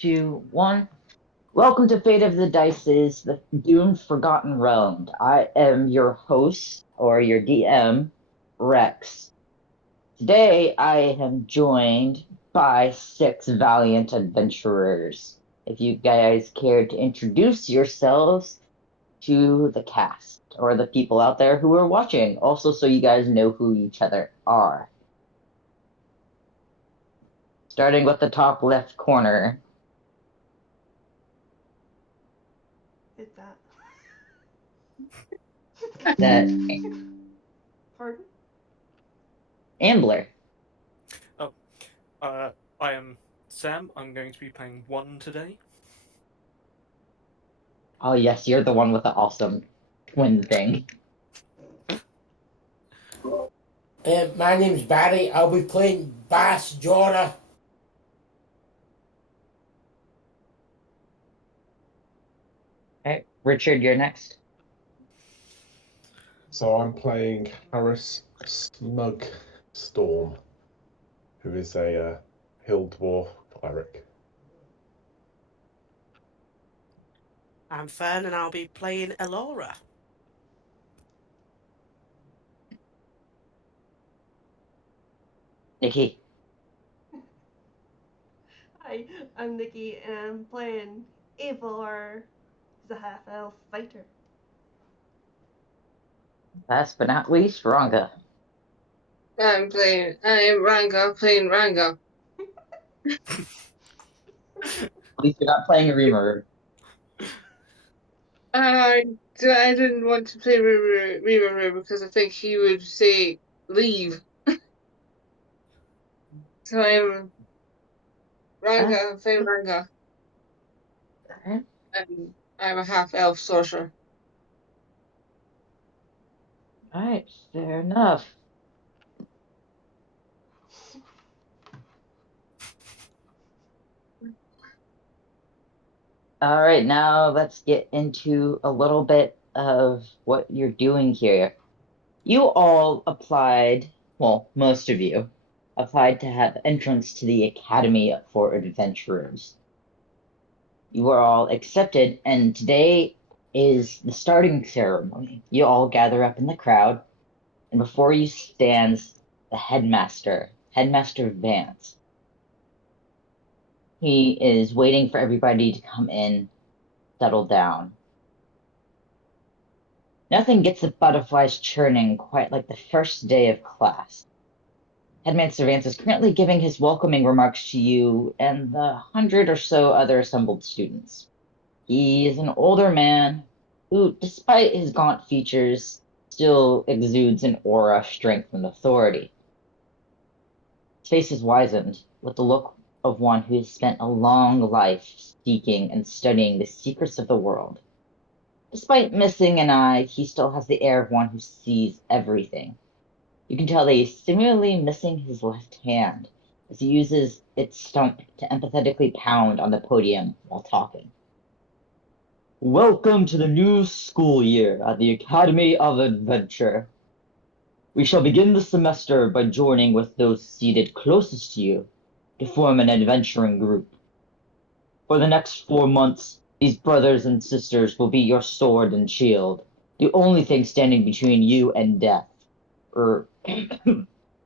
two, one. Welcome to Fate of the Dice's The Doomed Forgotten Realm. I am your host, or your DM, Rex. Today I am joined by six valiant adventurers. If you guys care to introduce yourselves to the cast, or the people out there who are watching, also so you guys know who each other are. Starting with the top left corner. Did that. That Pardon? Ambler. I am Sam. I'm going to be playing one today. Oh yes, you're the one with the awesome twin thing. My name's Barry. I'll be playing Bass Jorah. Alright, Richard, you're next. So I'm playing Harris Smug Storm, who is a hill dwarf cleric. I'm Fern, and I'll be playing Elora. Nikki. Hi, I'm Nikki, and I'm playing Eivor, the half-elf fighter. Last but not least, Ranga. I am Ranga, playing Ranga. At least you're not playing Reamer. I didn't want to play Rima because I think he would say leave. So I'm Ranga, playing Ranga. Alright. And I'm a half-elf sorcerer. Alright, fair enough. Alright, now let's get into a little bit of what you're doing here. You all applied, well, most of you, applied to have entrance to the Academy for Adventurers. You were all accepted, and today is the starting ceremony. You all gather up in the crowd, and before you stands the headmaster, Headmaster Vance. He is waiting for everybody to come in, settle down. Nothing gets the butterflies churning quite like the first day of class. Headmaster Vance is currently giving his welcoming remarks to you and the 100 or so other assembled students. He is an older man who, despite his gaunt features, still exudes an aura of strength and authority. His face is wizened with the look of one who has spent a long life seeking and studying the secrets of the world. Despite missing an eye, he still has the air of one who sees everything. You can tell that he's similarly missing his left hand, as he uses its stump to empathetically pound on the podium while talking. Welcome to the new school year at the Academy of Adventure. We shall begin the semester by joining with those seated closest to you to form an adventuring group. For the next 4 months, these brothers and sisters will be your sword and shield, the only thing standing between you and death.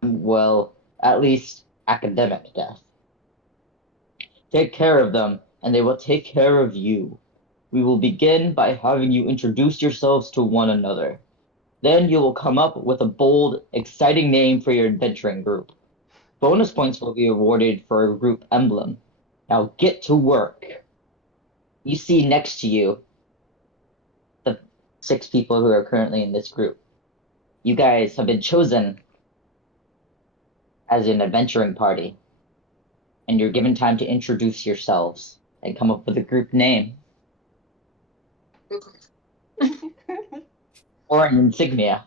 Well, at least academic death. Take care of them, and they will take care of you. We will begin by having you introduce yourselves to one another. Then you will come up with a bold, exciting name for your adventuring group. Bonus points will be awarded for a group emblem. Now get to work. You see next to you the 6 people who are currently in this group. You guys have been chosen as an adventuring party, and you're given time to introduce yourselves and come up with a group name or an insignia.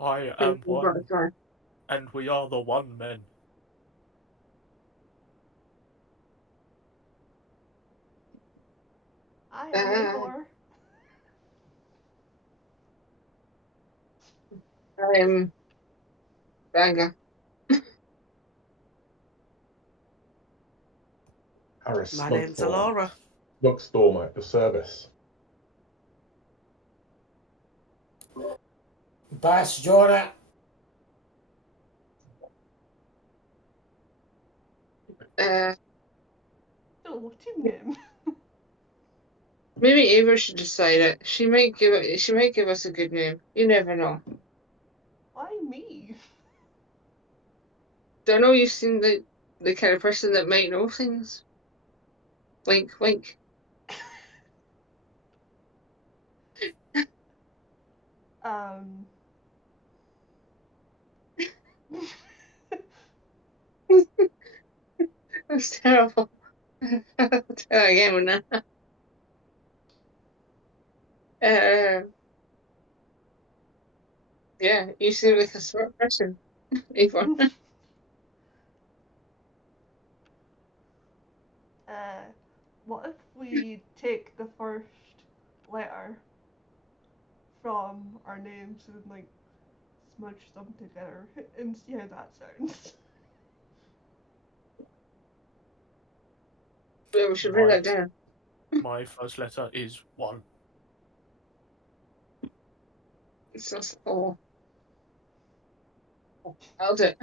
I am one, and we are the One Men. I am Eivor. I am Ranga. Harris My name's Smugstorm. Alora. Smugstorm at your service. Bass Jorah. Oh, team name. Maybe Ava should decide it. She might give us a good name. You never know. Why me? Don't know. You seem the kind of person that might know things. Wink, wink. That's terrible. I'll try that again with that. Yeah, you seem like a smart person, Ava. What if we take the first letter from our names and like smudge them together and see how that sounds? Yeah, we should write that down. My first letter is 1. It's just I'll do it.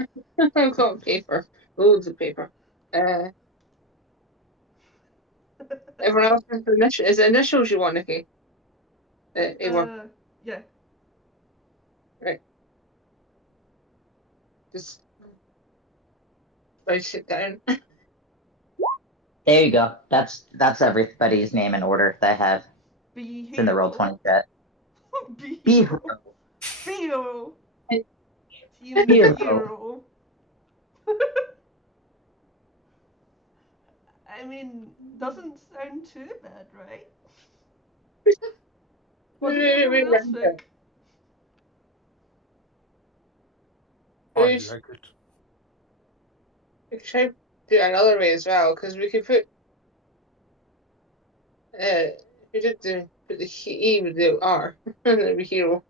I've got paper, loads of paper. Everyone else has initials. Is it initials you want, Nikki? Ava, Yeah. right. Just write it down. There you go. That's everybody's name in order that I have. Be It's in the hero. Roll20 chat. Be Be hero. hero. Hero. Hey. Team Hero. hero. I mean, doesn't sound too bad, right? What does everyone else think? I We like it. could try to do it another way as well, because we could put we did put the E with the R, and then be hero.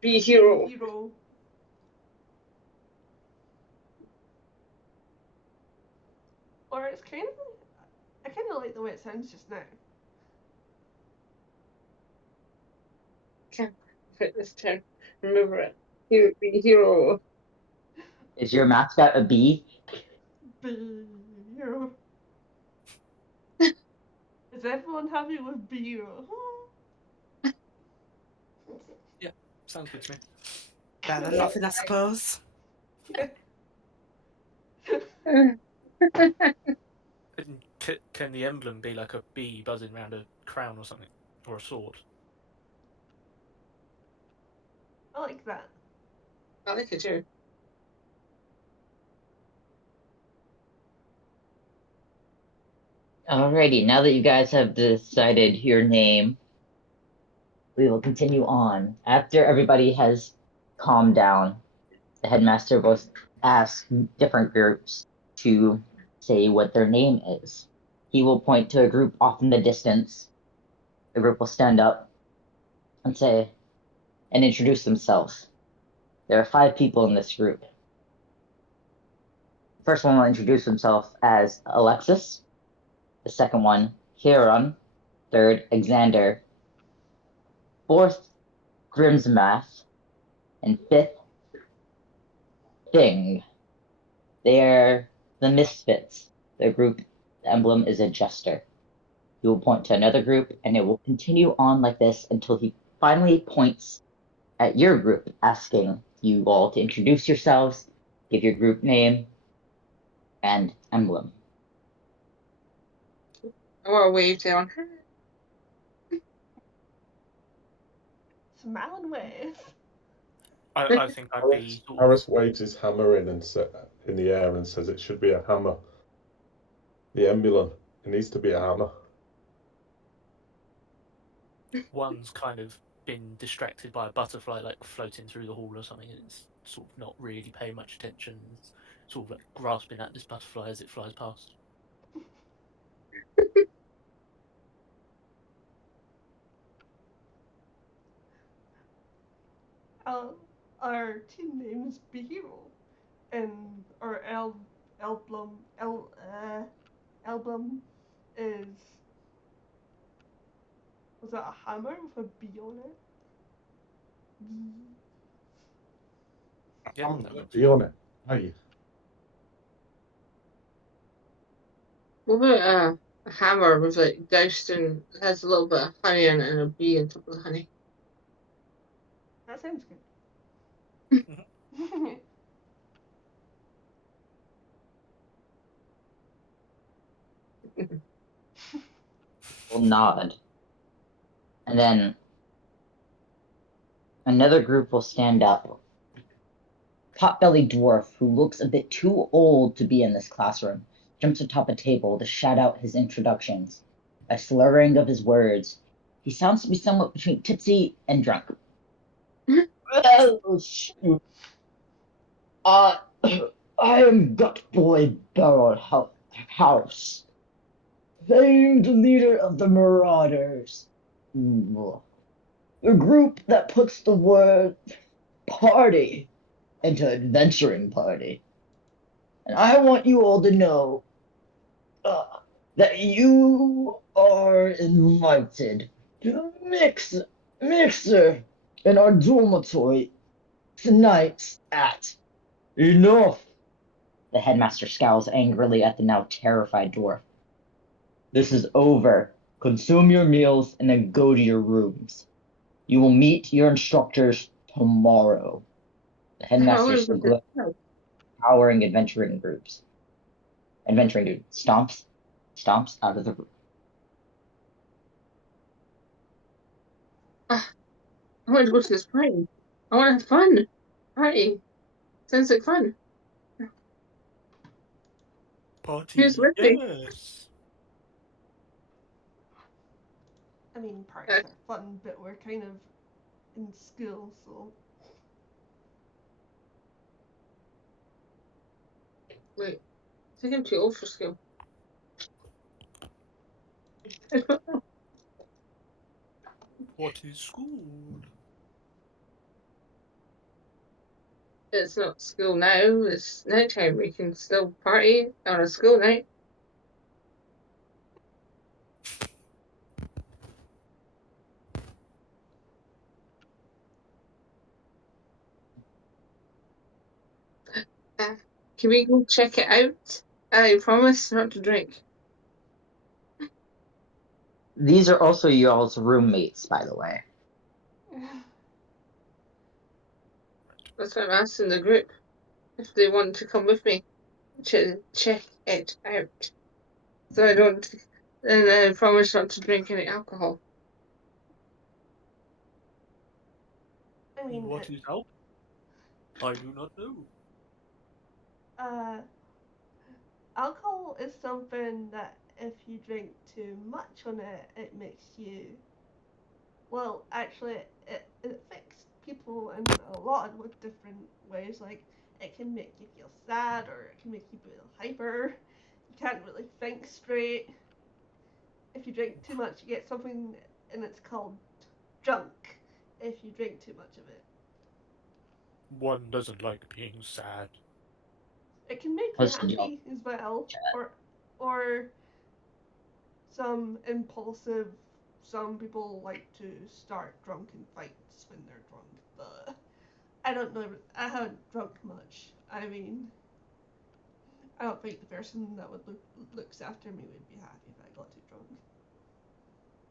Be hero. Hero. Or it's kind of, I kind of like the way it sounds just now. Can't put this down. Remember it. Be hero. Is your mascot a bee? Be hero. Is everyone happy with be hero? Yeah, sounds good to me. Better than nothing, I suppose. And can the emblem be like a bee buzzing around a crown or something? Or a sword? I like that. I like it too. Alrighty, now that you guys have decided your name, we will continue on. After everybody has calmed down, the headmaster will ask different groups to say what their name is. He will point to a group off in the distance. The group will stand up and say, and introduce themselves. There are 5 people in this group. The first one will introduce himself as Alexis. The second one, Huron. Third, Xander. Fourth, Grimsmath. And fifth, Thing. They are the Misfits. Their group emblem is a jester. He will point to another group, and it will continue on like this until he finally points at your group, asking you all to introduce yourselves, give your group name, and emblem. I want to wave down. Smiling waves. I think I'd be sort of, Harris waves his hammer in the air and says it should be a hammer. The emblem. It needs to be a hammer. one's kind of been distracted by a butterfly like floating through the hall or something, and it's sort of not really paying much attention, it's sort of like grasping at this butterfly as it flies past. Our team name's Be Hero, and our emblem album is, was that a hammer with a bee on it? Yeah, I'm that gonna works. be on it. Hey, What about a hammer with like doused and has a little bit of honey in it and a bee on top of the honey? That sounds good. Will nod. And then another group will stand up. Potbelly dwarf, who looks a bit too old to be in this classroom, jumps atop a table to shout out his introductions. A slurring of his words, he sounds to be somewhat between tipsy and drunk. Well, shoot. I am Gutboy Barrel House, famed leader of the Marauders. The group that puts the word party into adventuring party. And I want you all to know that you are invited to Mixer in our dormitory tonight at enough. The headmaster scowls angrily at the now terrified dwarf. This is over. Consume your meals and then go to your rooms. You will meet your instructors tomorrow. The How headmaster is it? signals powering adventuring groups. Adventuring dude stomps out of the room. I want to go to this party. I want to have fun. Party. Sounds like fun. Party, Who's with me? yes. I mean, parties are fun, but we're kind of in school, so. Wait, I think I'm too old for school. I don't know. What is school? It's not school now. It's nighttime. We can still party on a school night. Can we go check it out? I promise not to drink. These are also y'all's roommates, by the way. That's why I'm asking the group if they want to come with me to check it out. So I don't, and I promise not to drink any alcohol. I mean, What is out? I do not know. alcohol is something that if you drink too much on it, it makes you. Well, actually, it affects people in a lot of different ways. Like, it can make you feel sad, or it can make you feel hyper. You can't really think straight. If you drink too much, you get something, and it's called drunk. If you drink too much of it, One doesn't like being sad. it can make you Listen, y'all. happy as well, or some impulsive. Some people like to start drunken fights when they're drunk, but I don't know. I haven't drunk much. I mean, I don't think the person that would looks after me would be happy if I got too drunk.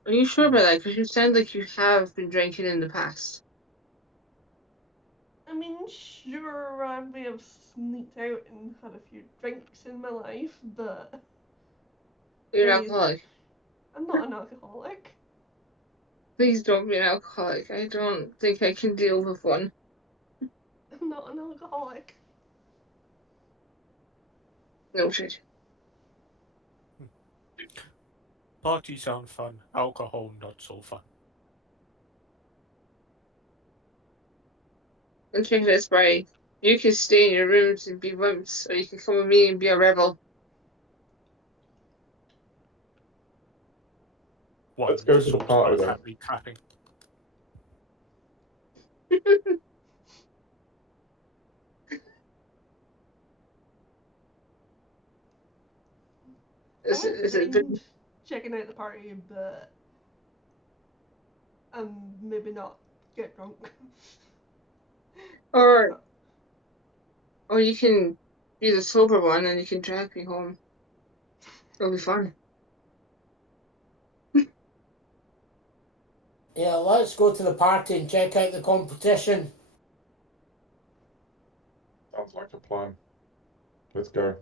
Are you sure about that? Because you sound like you have been drinking in the past. I mean, sure, I may have sneaked out and had a few drinks in my life, but You're an I mean, alcoholic. I'm not an alcoholic. Please don't be an alcoholic. I don't think I can deal with one. I'm not an alcoholic. Noted. Parties sound fun. Alcohol not so fun. And check this, Barry. You can stay in your rooms and be wimps, or you can come with me and be a rebel. One Let's go to the sort of party then. happily clapping. Is I it? wouldn't Is it? mind checking out the party, but maybe not get drunk. Or you can be the sober one and you can drag me home. It'll be fun. Yeah, let's go to the party and check out the competition. Sounds like a plan. Let's go.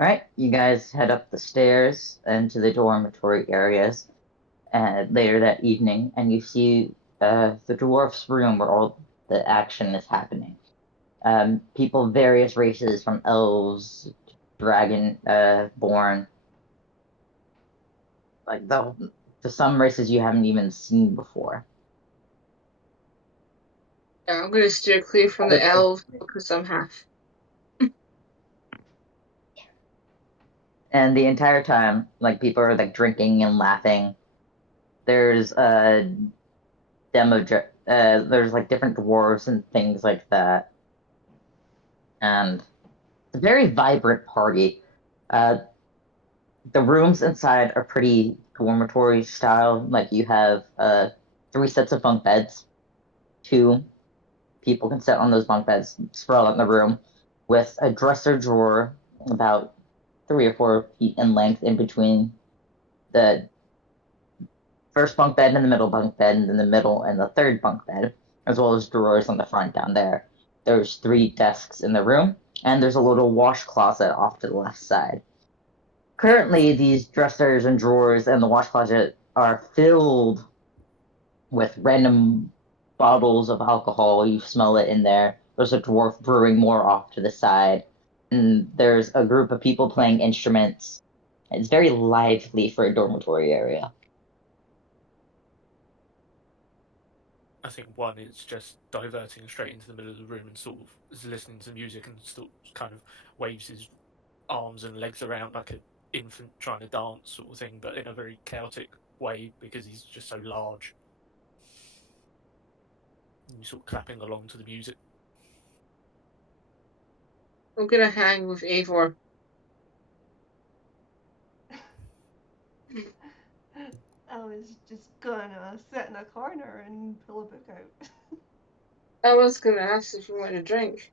All right, you guys head up the stairs into the dormitory areas later that evening, and you see the dwarf's room where all the action is happening. People of various races, from elves, dragon born, like to some races you haven't even seen before. Yeah, I'm gonna steer clear from the elves because I'm half. And the entire time, like, people are like drinking and laughing. There's there's like different dwarves and things like that, and it's a very vibrant party. The rooms inside are pretty dormitory style. Like, you have 3 sets of bunk beds. 2 people can sit on those bunk beds, sprawled out in the room, with a dresser drawer about 3 or 4 feet in length in between the first bunk bed and the middle bunk bed, and then the middle and the third bunk bed, as well as drawers on the front down there. There's 3 desks in the room, and there's a little wash closet off to the left side. Currently, these dressers and drawers and the wash closet are filled with random bottles of alcohol. You smell it in there. There's a dwarf brewing more off to the side. And there's a group of people playing instruments. It's very lively for a dormitory area. I think one is just diverting straight into the middle of the room and sort of is listening to music and still kind of waves his arms and legs around like an infant trying to dance sort of thing, but in a very chaotic way because he's just so large. And you're sort of clapping along to the music. I'm gonna hang with Eivor. I was just gonna sit in a corner and pull a book out. I was gonna ask if you wanted a drink.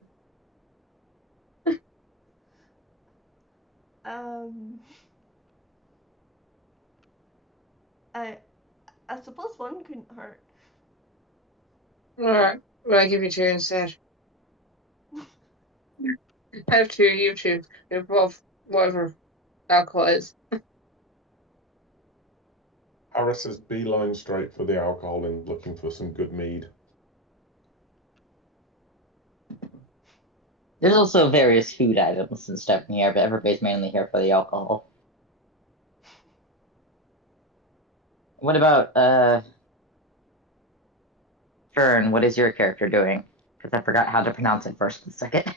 I suppose one couldn't hurt. Alright, well, I give you 2 instead. I have 2, you 2. They're both whatever alcohol is. Harris is beeline straight for the alcohol and looking for some good mead. There's also various food items and stuff in here, but everybody's mainly here for the alcohol. What about Fern? What is your character doing? Because I forgot how to pronounce it first and second.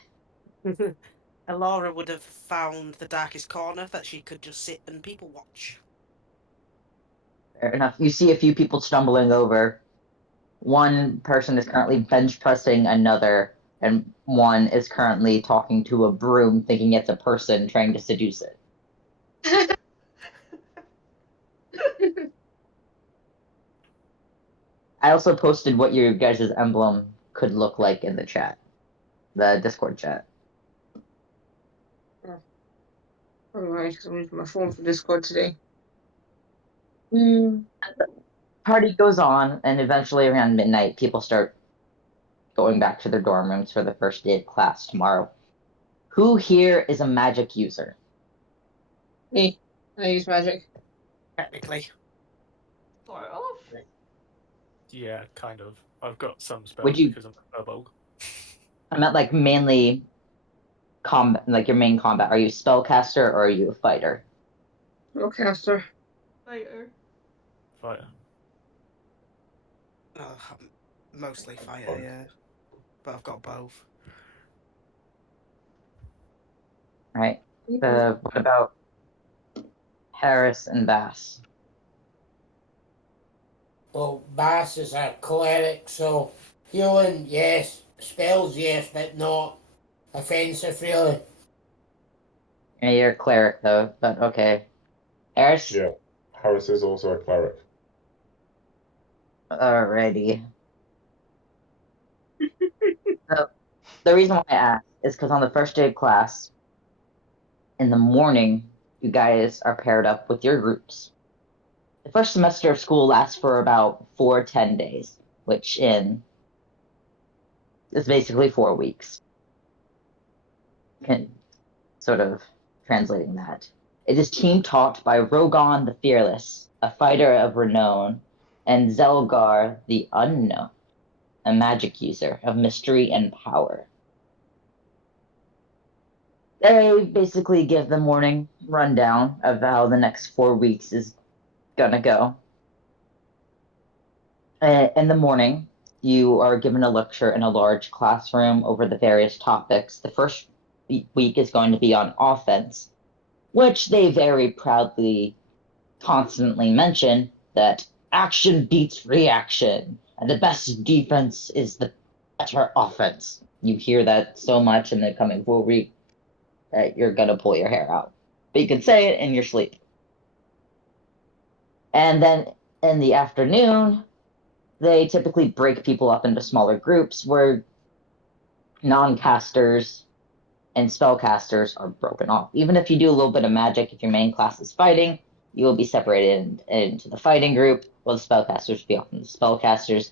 Alora would have found the darkest corner that she could just sit and people watch. Fair enough. You see a few people stumbling over. One person is currently bench pressing another, and one is currently talking to a broom, thinking it's a person trying to seduce it. I also posted what your guys' emblem could look like in the chat, the Discord chat. Alright, because I'm using my phone for Discord today. Party goes on, and eventually around midnight, people start going back to their dorm rooms for the first day of class tomorrow. Who here is a magic user? Me. I use magic. Technically. Sort of. Yeah, kind of. I've got some spells Would you- because I'm a kobold. I meant like mainly combat, like your main combat. Are you a spellcaster or are you a fighter? Spellcaster. Fighter. Fighter. Mostly fighter, Both. yeah. But I've got both. Right. What about Harris and Bass? Well, Bass is a cleric, so healing, yes. Spells, yes, but not offensive, really. Yeah, you're a cleric though, but okay. Eris? Yeah. Harris is also a cleric. Alrighty. So the reason why I asked is because on the first day of class, in the morning, you guys are paired up with your groups. The first semester of school lasts for about 10 days, which in is basically 4 weeks. Can sort of translating that. It is team taught by Rogon the Fearless, a fighter of renown, and Zelgar the Unknown, a magic user of mystery and power. They basically give the morning rundown of how the next 4 weeks is gonna go. In the morning, you are given a lecture in a large classroom over the various topics. The first week is going to be on offense, which they very proudly constantly mention that action beats reaction, and the best defense is the better offense. You hear that so much in the coming 4 weeks that you're gonna pull your hair out. But you can say it in your sleep. And then in the afternoon, they typically break people up into smaller groups where non-casters and spellcasters are broken off. Even if you do a little bit of magic, if your main class is fighting, you will be separated into the fighting group, while the spellcasters will be off into the spellcasters,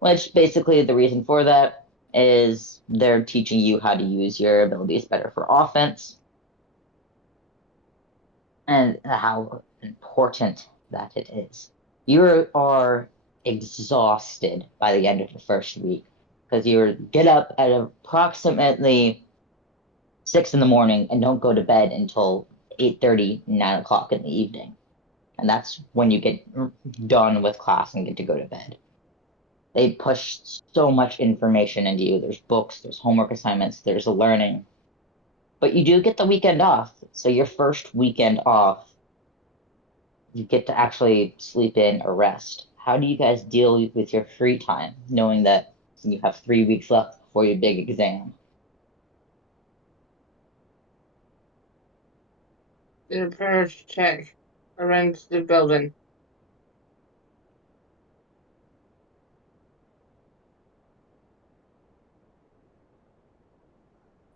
which basically the reason for that is they're teaching you how to use your abilities better for offense and how important that it is. You are exhausted by the end of the first week because you get up at approximately 6 in the morning and don't go to bed until 8:30, 9 o'clock in the evening. And that's when you get done with class and get to go to bed. They push so much information into you. There's books, there's homework assignments, there's learning. But you do get the weekend off. So your first weekend off, you get to actually sleep in or rest. How do you guys deal with your free time, knowing that you have 3 weeks left before your big exam? The first check around the building.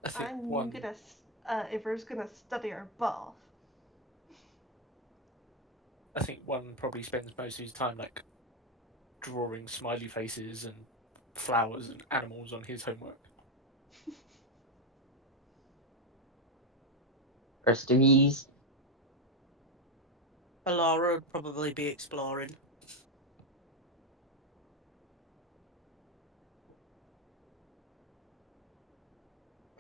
I think I'm one. gonna, Ivor's gonna study our buff. I think one probably spends most of his time like drawing smiley faces and flowers and animals on his homework. First of these, Alara would probably be exploring.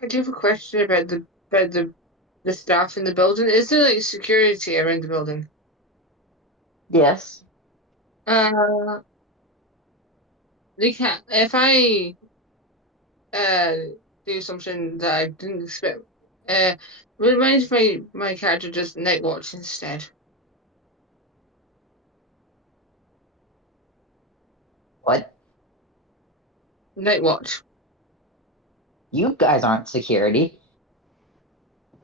I do have a question about the staff in the building. Is there like security around the building? yes. Uh, they can't. If I do something that I didn't expect, would it mind if my character just night watch instead? What? Night watch. You guys aren't security.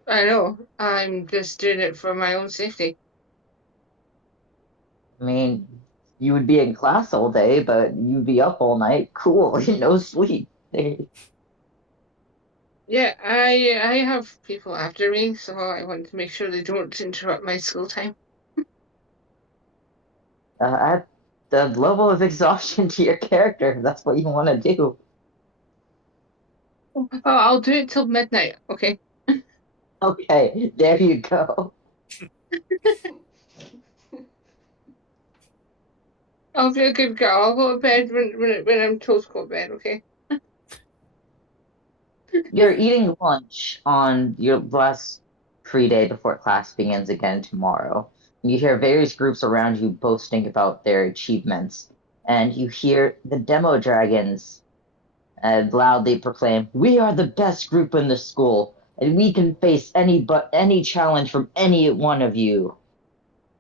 I know. I'm just doing it for my own safety. I mean, you would be in class all day, but you'd be up all night. Cool, no sleep. Yeah, I have people after me, so I want to make sure they don't interrupt my school time. At the level of exhaustion to your character, if that's what you want to do. Oh, I'll do it till midnight, okay? Okay, there you go. I'll be a good girl. I'll go to bed when I'm told to go to bed, okay? You're eating lunch on your last free day before class begins again tomorrow. You hear various groups around you boasting about their achievements, and you hear the demo dragons loudly proclaim, "We are the best group in the school, and we can face any challenge from any one of you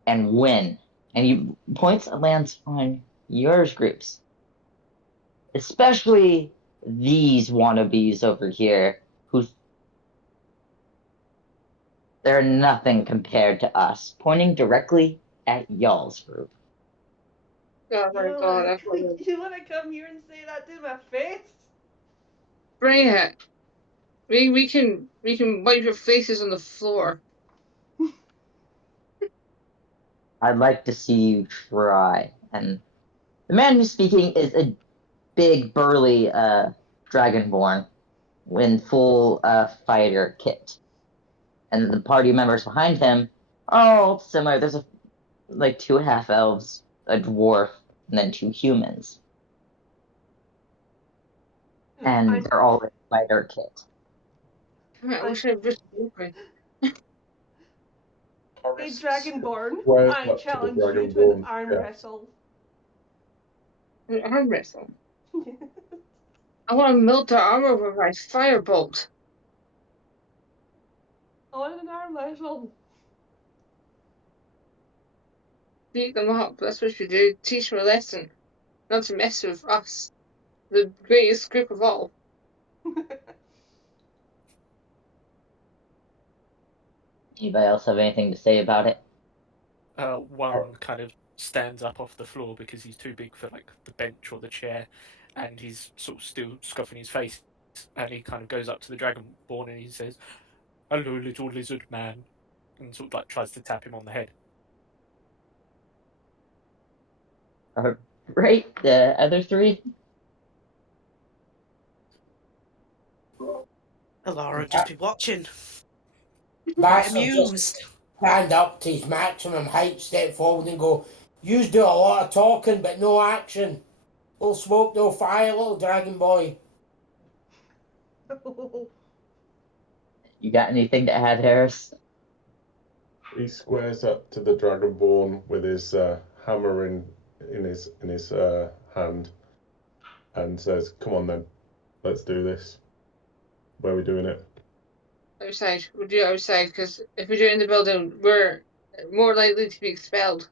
and win." And you points and lands on yours groups, especially these wannabes over here who They're nothing compared to us, pointing directly at y'all's group. Oh my god, I You want to come here and say that to my face? bring it. We can wipe your faces on the floor. I'd like to see you try. And the man who's speaking is a big, burly dragonborn in full fighter kit. And the party members behind him are all similar. There's like 2 half-elves, a dwarf, and then 2 humans. And they're all in fighter kit. I wish I was open. Hey, Dragonborn, Where's I that to the challenge you to an Dragonborn? arm Yeah. wrestle. An arm wrestle. I want to melt their armor with my firebolt. I want an arm wrestle. Beat them up. That's what you do. Teach them a lesson. Not to mess with us. The greatest group of all. Anybody else have anything to say about it? One kind of stands up off the floor because he's too big for like the bench or the chair, and he's sort of still scuffing his face. And he kind of goes up to the Dragonborn and he says, "Hello, little lizard man," and sort of like tries to tap him on the head. Right, the other 3? Alara would just be watching. Quite Bass will amused. just stand up to his maximum height, step forward and go, "You do a lot of talking, but no action. Little smoke, no fire, little dragon boy." You got anything to add, Harris? He squares up to the Dragonborn with his hammer in his hand, and says, "Come on then, let's do this. Where are we doing it?" Outside. We'll do it outside, because if we do it in the building, we're more likely to be expelled.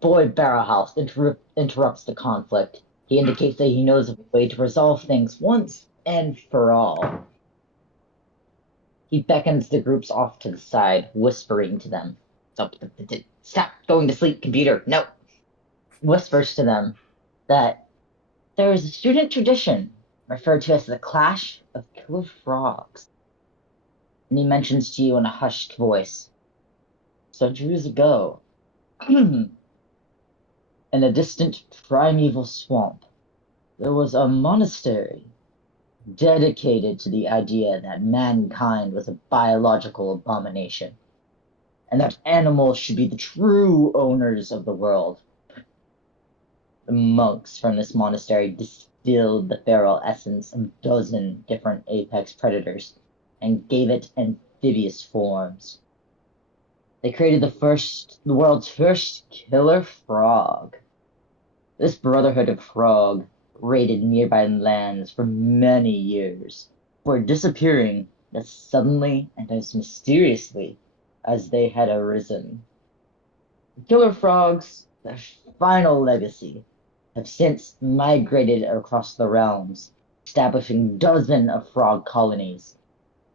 Boy Barrowhouse interrupts the conflict. He indicates that he knows of a way to resolve things once and for all. He beckons the groups off to the side, whispering to them. Stop going to sleep, computer. No. Whispers to them that there is a student tradition referred to as the Clash of Killer Frogs. And he mentions to you in a hushed voice. Centuries ago, in a distant primeval swamp, there was a monastery dedicated to the idea that mankind was a biological abomination, and that animals should be the true owners of the world. The monks from this monastery distilled the feral essence of a dozen different apex predators and gave it amphibious forms. They created the world's first killer frog. This brotherhood of frog raided nearby lands for many years, before disappearing as suddenly and as mysteriously as they had arisen. The killer frogs, their final legacy, have since migrated across the realms, establishing dozens of frog colonies.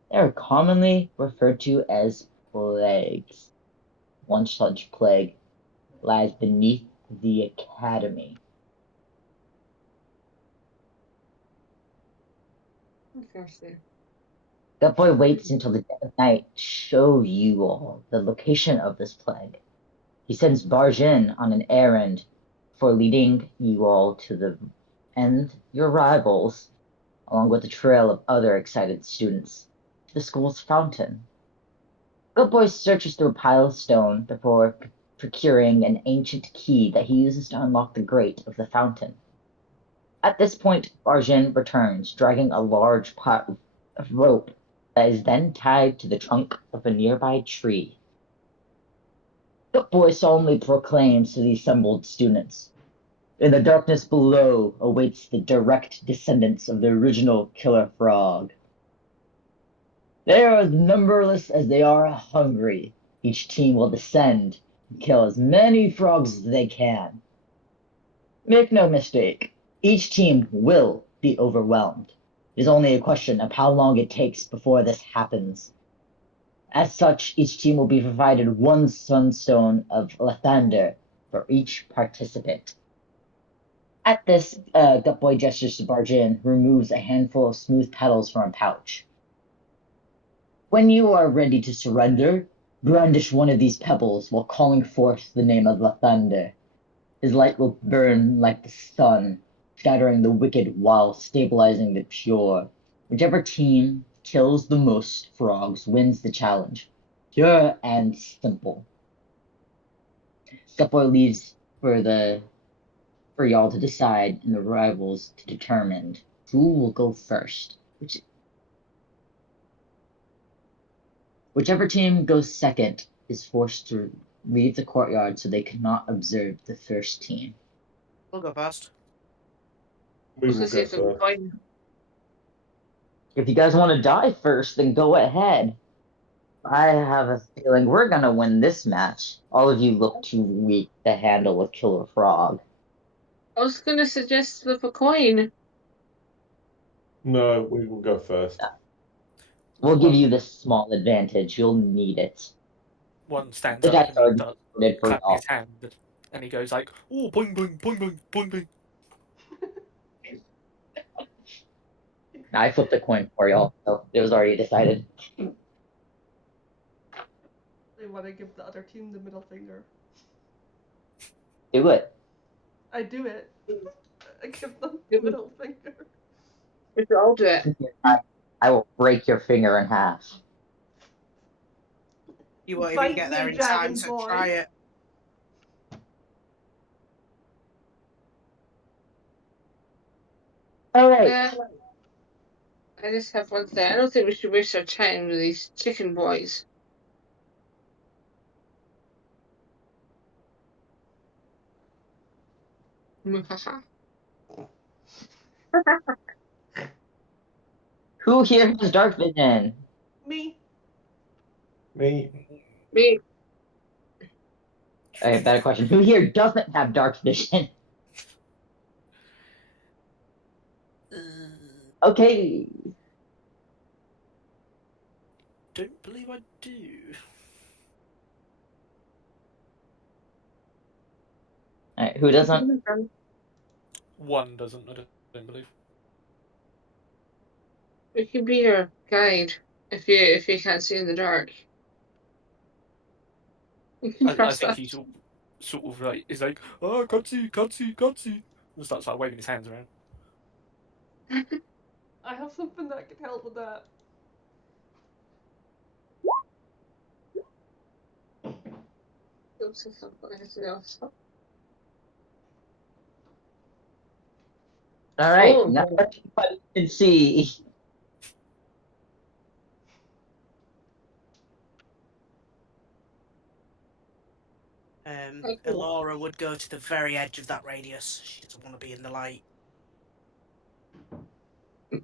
They are commonly referred to as plagues. One such plague lies beneath the academy. Interesting. That boy waits until the dead of night to show you all the location of this plague. He sends Barjin on an errand for leading you all to the and your rivals, along with a trail of other excited students, to the school's fountain. Good boy searches through a pile of stone before procuring an ancient key that he uses to unlock the grate of the fountain. At this point, Barjin returns, dragging a large pot of rope that is then tied to the trunk of a nearby tree. Good boy solemnly proclaims to the assembled students, "In the darkness below awaits the direct descendants of the original killer frog. They are as numberless as they are hungry. Each team will descend and kill as many frogs as they can. Make no mistake, each team will be overwhelmed. It is only a question of how long it takes before this happens. As such, each team will be provided one sunstone of Lathander for each participant. At this, Gutboy gestures to Barjin, removes a handful of smooth petals from a pouch. When you are ready to surrender, brandish one of these pebbles while calling forth the name of Lathander. His light will burn like the sun, scattering the wicked while stabilizing the pure. Whichever team kills the most frogs wins the challenge. Pure and simple. Gutboy leaves for y'all to decide and the rivals to determine who will go first. Whichever team goes second is forced to leave the courtyard so they cannot observe the first team. We'll go first. We will Let's see go if we can first. find. If you guys want to die first, then go ahead. I have a feeling we're gonna win this match. All of you look too weak to handle a killer frog. I was gonna suggest with a coin. No, we will go first. We'll give you this small advantage. You'll need it. One stands The up dice and are he starts loaded for clapping y'all. his hand, and he goes like, "Oh, boing boing boing boing boing boing." I flipped a coin for y'all, so it was already decided. I want to give the other team the middle finger. Do it. I do it. I give them the middle finger. We should all do it. I will break your finger in half. You won't Bite even get me, there in Dragon time, so Boy. try it. All right. I just have one thing. I don't think we should waste our time with these chicken boys. Muhaha. Who here has dark vision? Me. Me. Me. Okay, better question. Who here doesn't have dark vision? Okay. Don't believe I do. All right, who doesn't? One doesn't. I don't believe. We can be your guide if you can't see in the dark. You can I trust think us. he's all, sort of like, he's like, "Oh, can't see, can't see, can't see," and starts like waving his hands around. I have something that can help with that. Oops, I can't put anything else up. All right, Oh. now everybody can see. Okay. Elora would go to the very edge of that radius. She doesn't want to be in the light. All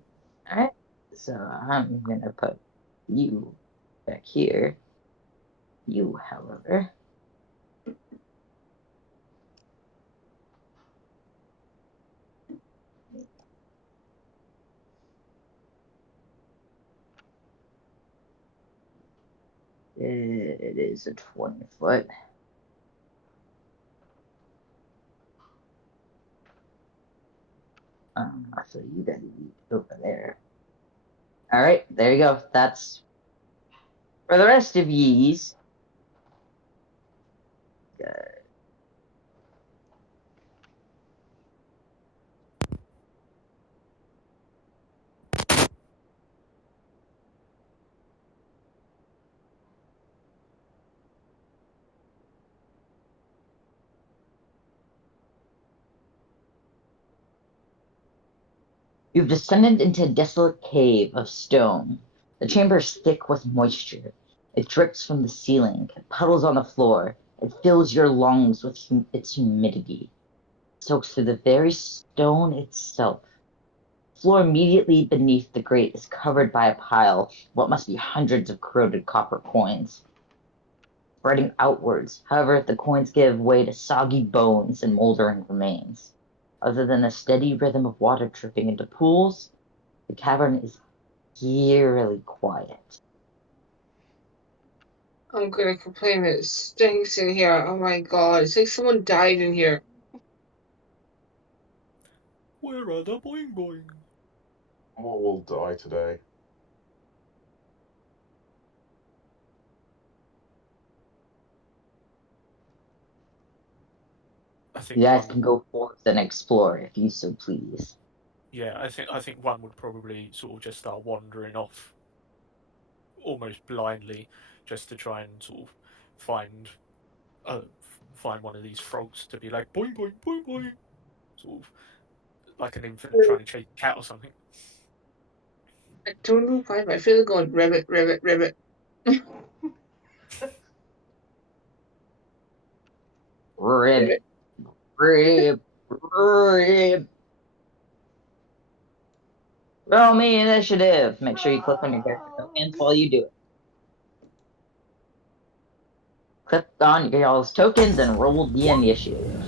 right, so I'm gonna put you back here. You, however. It is a 20-foot. So you gotta be over there. All right, there you go. That's for the rest of yees. You've descended into a desolate cave of stone. The chamber is thick with moisture. It drips from the ceiling, it puddles on the floor. It fills your lungs with its humidity. It soaks through the very stone itself. The floor immediately beneath the grate is covered by a pile of what must be hundreds of corroded copper coins. Spreading outwards, however, the coins give way to soggy bones and moldering remains. Other than a steady rhythm of water dripping into pools, The cavern is eerily quiet. I'm gonna complain that it stinks in here. Oh my god, it's like someone died in here. Where are the boing boing? What will die today? I think You guys one can go forth and explore if you so please. Yeah, I think one would probably sort of just start wandering off, almost blindly, just to try and sort of find find one of these frogs to be like boing boing boing boing, sort of like an infant trying to chase a cat or something. I don't know why, but I feel like going ribbit, ribbit, ribbit. Rib, rib, rib. Roll me initiative. Make sure you click on your character tokens while you do it. Click on y'all's tokens and roll the initiative.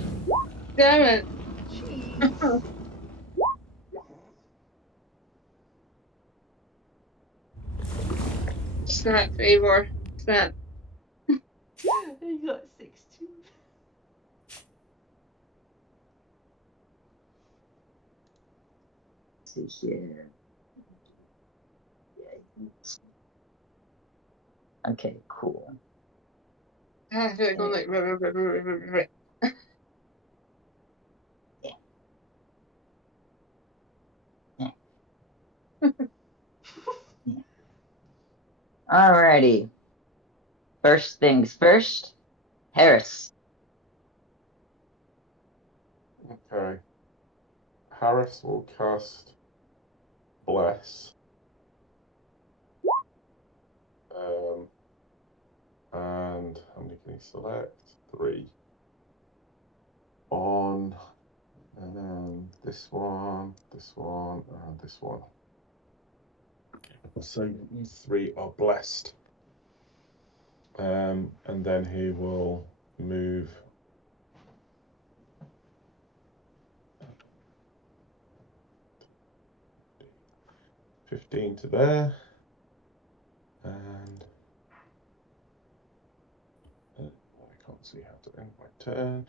Damn it! Jeez. Snap, Eivor. Snap. You got 6 too. See here. Okay, cool. I feel like going like ribbit, ribbit, ribbit, ribbit. Alrighty. First things first. Harris. Okay. Harris will cast Bless. And how many can he select? 3. On this one, and this one. So you 3 are blessed. And then he will move 15 to there. And I can't see how to end my turn.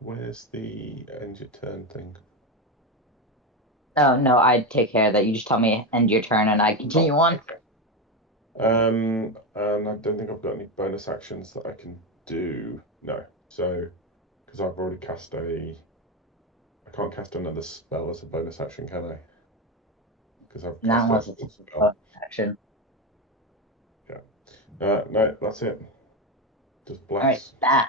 Where's the end your turn thing? Oh, no, I'd take care of that. You just tell me end your turn and I continue on. And I don't think I've got any bonus actions that I can do. No. So, because I've already cast I can't cast another spell as a bonus action, can I? Because I've Not cast unless a it's a spell. bonus action. No, that's it. Just bless. Alright, Bass.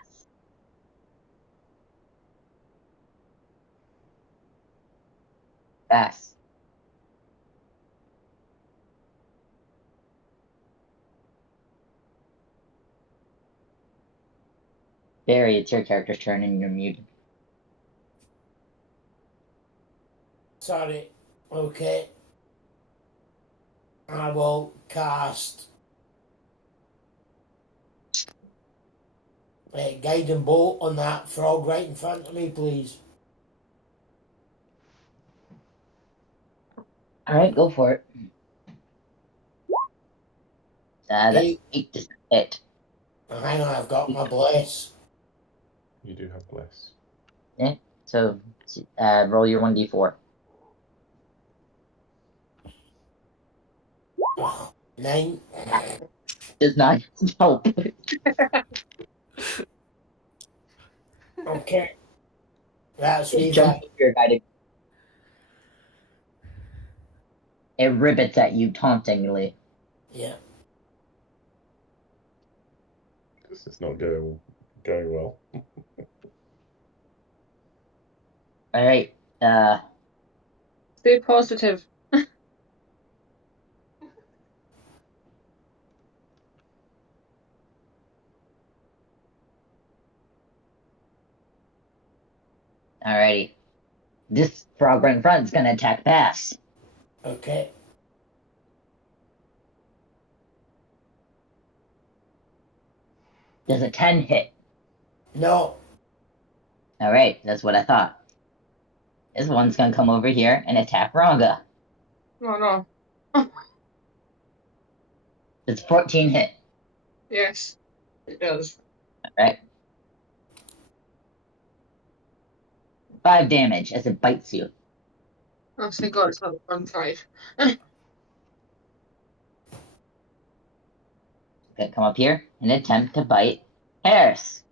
Bass. Barry, it's your character's turn and you're muted. Sorry. Okay. I will cast guiding bolt on that frog right in front of me, please. Alright, go for it. That's 8 to hit. Hang on, I've got my bless. You do have bless. Yeah, so roll your 1d4. Oh, 9. Does not help. Okay. That's It me. jumps over your guided. It ribbits at you tauntingly. Yeah. This is not going well. Alright, Stay positive. alrighty. This frog right in front is gonna attack Bass. Okay. Does a 10 hit? No. All right, that's what I thought. This one's gonna come over here and attack Raga. Oh no. It's 14 hit. Yes, it does. All right. 5 damage as it bites you. Oh, thank God it's not 1-5. Gonna come up here and attempt to bite Harris.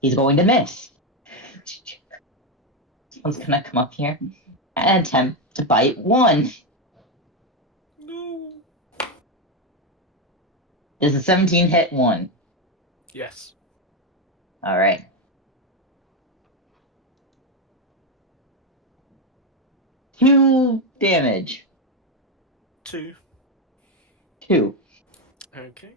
He's going to miss. Someone's gonna come up here and attempt to bite 1. No. Does a 17 hit 1? Yes. All right. Two damage. 2. 2. Okay.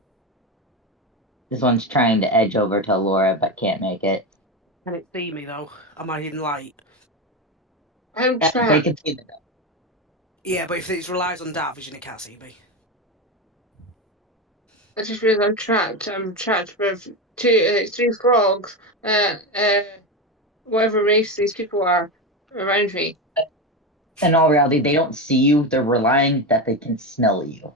This one's trying to edge over to Laura, but can't make it. Can it see me though? Am I in light? I'm They trapped. can see that. Yeah, but if it relies on dark vision, it can't see me. I just realised I'm trapped. I'm trapped with 3 frogs. Whatever race these people are around me. In all reality, they don't see you. They're relying that they can smell you.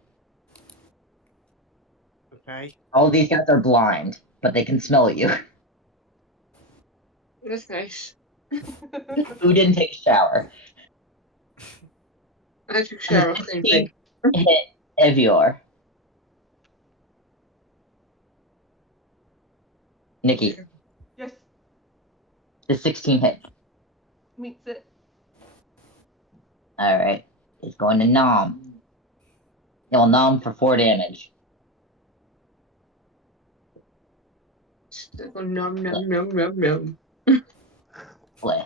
Okay. All these guys are blind, but they can smell you. That's nice. Who didn't take a shower? I took a shower. Same thing. Hit Evior. Nikki, Yes, the 16 hit. meets it. All right. It's going to Nom. It will Nom for 4 damage. Go nom nom nom nom nom. Play.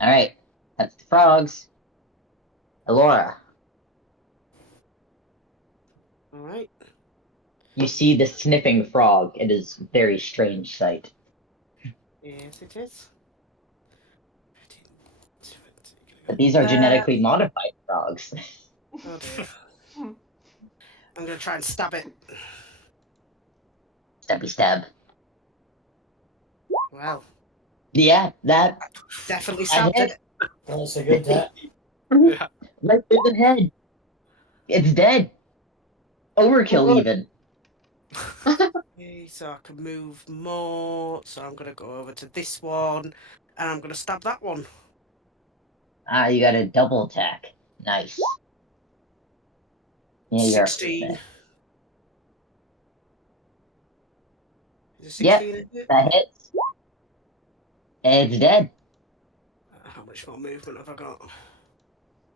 All right. That's the frogs. Elora, Alright. you see the sniffing frog. It is a very strange sight. Yes, it is. But these are genetically modified frogs. Oh dear. I'm gonna try and stab it. Stabby stab. Well, Yeah, that definitely stabbed hit. it. That's a good hit. Yeah. right through the head. It's dead. Overkill, Oh, even. Okay, so I can move more. So I'm gonna go over to this one, and I'm gonna stab that one. Ah, you got a double attack. Nice. Yeah, you're 16. Is it Yep. 16 a hit? that hits. It's dead. How much more movement have I got?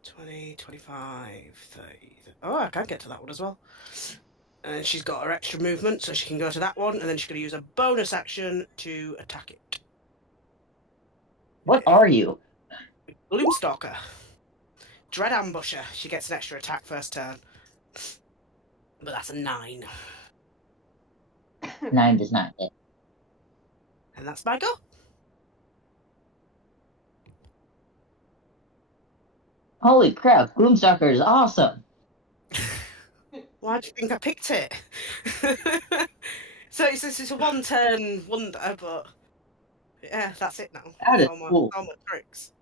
20, 25, 30. Oh, I can get to that one as well. And she's got her extra movement, so she can go to that one, and then she's going to use a bonus action to attack it. What are you? Gloomstalker. Dread Ambusher. She gets an extra attack first turn. But that's a 9. 9 does not hit. And that's my go. Holy crap, Gloomstalker is awesome. Why do you think I picked it? So it's a one-turn wonder, but yeah, that's it now. That is All my, cool. all my tricks.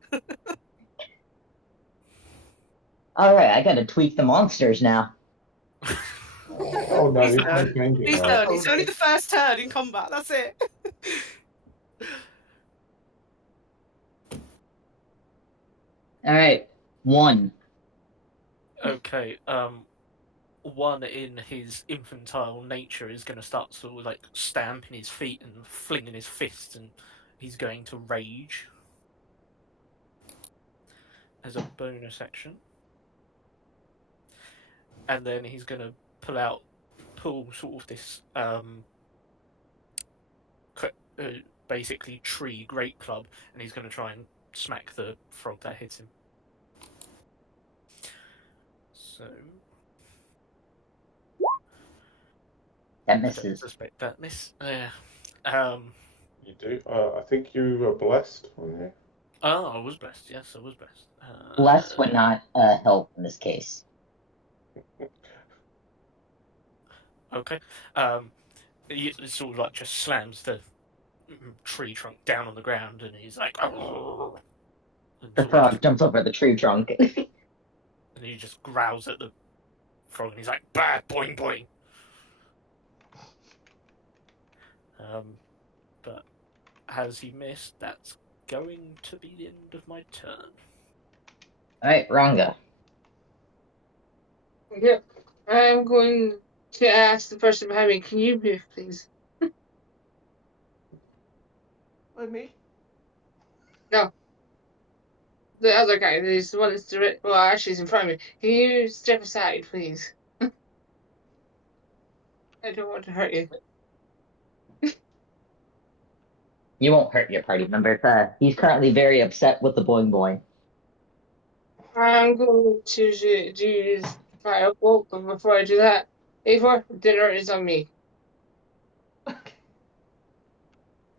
Alright, I gotta tweak the monsters now. Oh no, you can't change it Please now. don't. It's only the first turn in combat. That's it. Alright, 1. Okay. One in his infantile nature is going to start sort of like stamping his feet and flinging his fists, and he's going to rage as a bonus action. And then he's going to pull sort of this basically tree great club, and he's going to try and smack the frog that hits him. So That I don't misses. suspect that miss. Yeah. You do. I think you were blessed, weren't you? Oh, I was blessed. Yes, I was blessed. Bless would not help in this case. Okay. It sort of like just slams the tree trunk down on the ground, and he's like, "Oh," and The sort of frog just- jumps over the tree trunk. and he just growls at the frog, and he's like, "Bah, boing boing." But as he missed, that's going to be the end of my turn. Alright, Ranga. Yep. I'm going to ask the person behind me, can you move, please? Like me? The other guy, he's the one that's direct. Well, actually, he's in front of me. Can you step aside, please? I don't want to hurt you. You won't hurt your party member. He's currently very upset with the boing boing. I'm going to do firebolt, but before I do that, A4, dinner is on me. I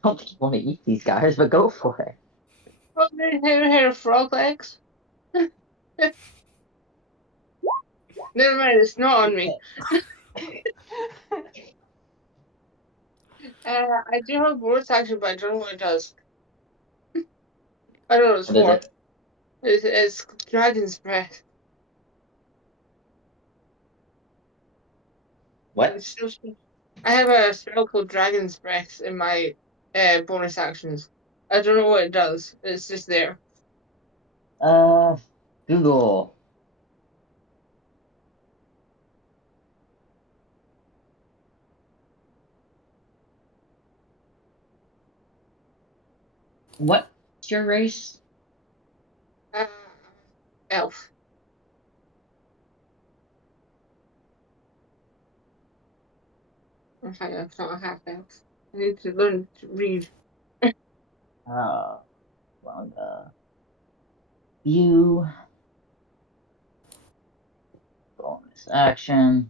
don't think you want to eat these guys, but go for it. Oh, they have frog legs. Never mind, it's not on me. I do have bonus action, but I don't know what it does. I don't know what it's What is for. it? It's Dragon's Breath. What? I have a spell called Dragon's Breath in my bonus actions. I don't know what it does. It's just there. Google. What's your race? Elf. In fact, I'm not a half elf. I need to learn to read. Ranga. You. Bonus action.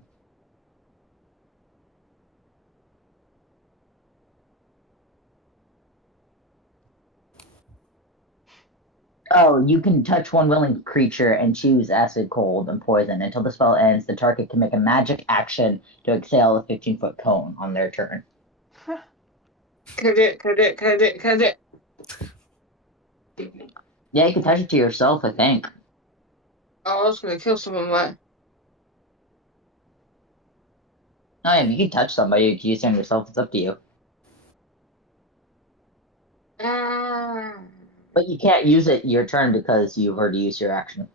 Oh, you can touch one willing creature and choose acid, cold, and poison. Until the spell ends, the target can make a magic action to exhale a 15-foot cone on their turn. Can I do it? Can I do it? Can I do it? Can I do it? Yeah, you can touch it to yourself, I think. Oh, I was gonna kill someone with that. Oh, yeah, you can touch somebody. You can use it on yourself. It's up to you. But you can't use it your turn because you've already used your action.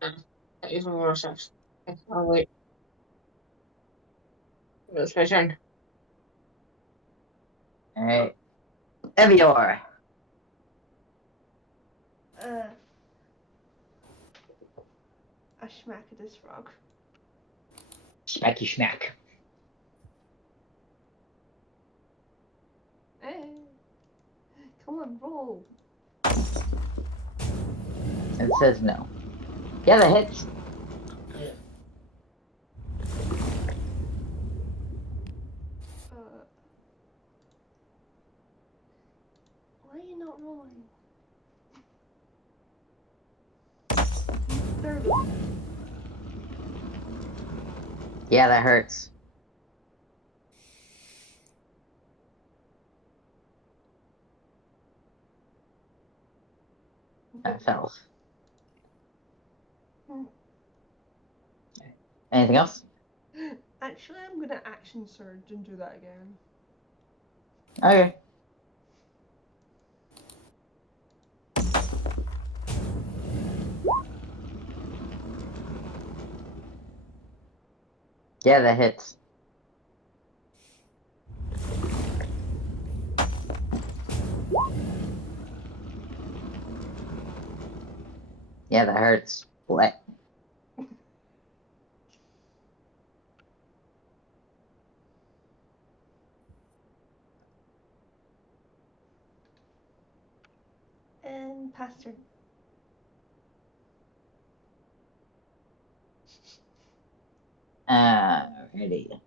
That is more sense. I'll wait. It's my turn. Alright. Evior. I smack at this frog. Smacky smack. Hey, come on, roll. It says no. Yeah, that hits. Yeah. Why are you not rolling? 30. Yeah, that hurts. That fails. Anything else? Actually, I'm gonna action surge and do that again. Okay. Yeah, that hits. Yeah, that hurts. What? And pass turn. Alrighty.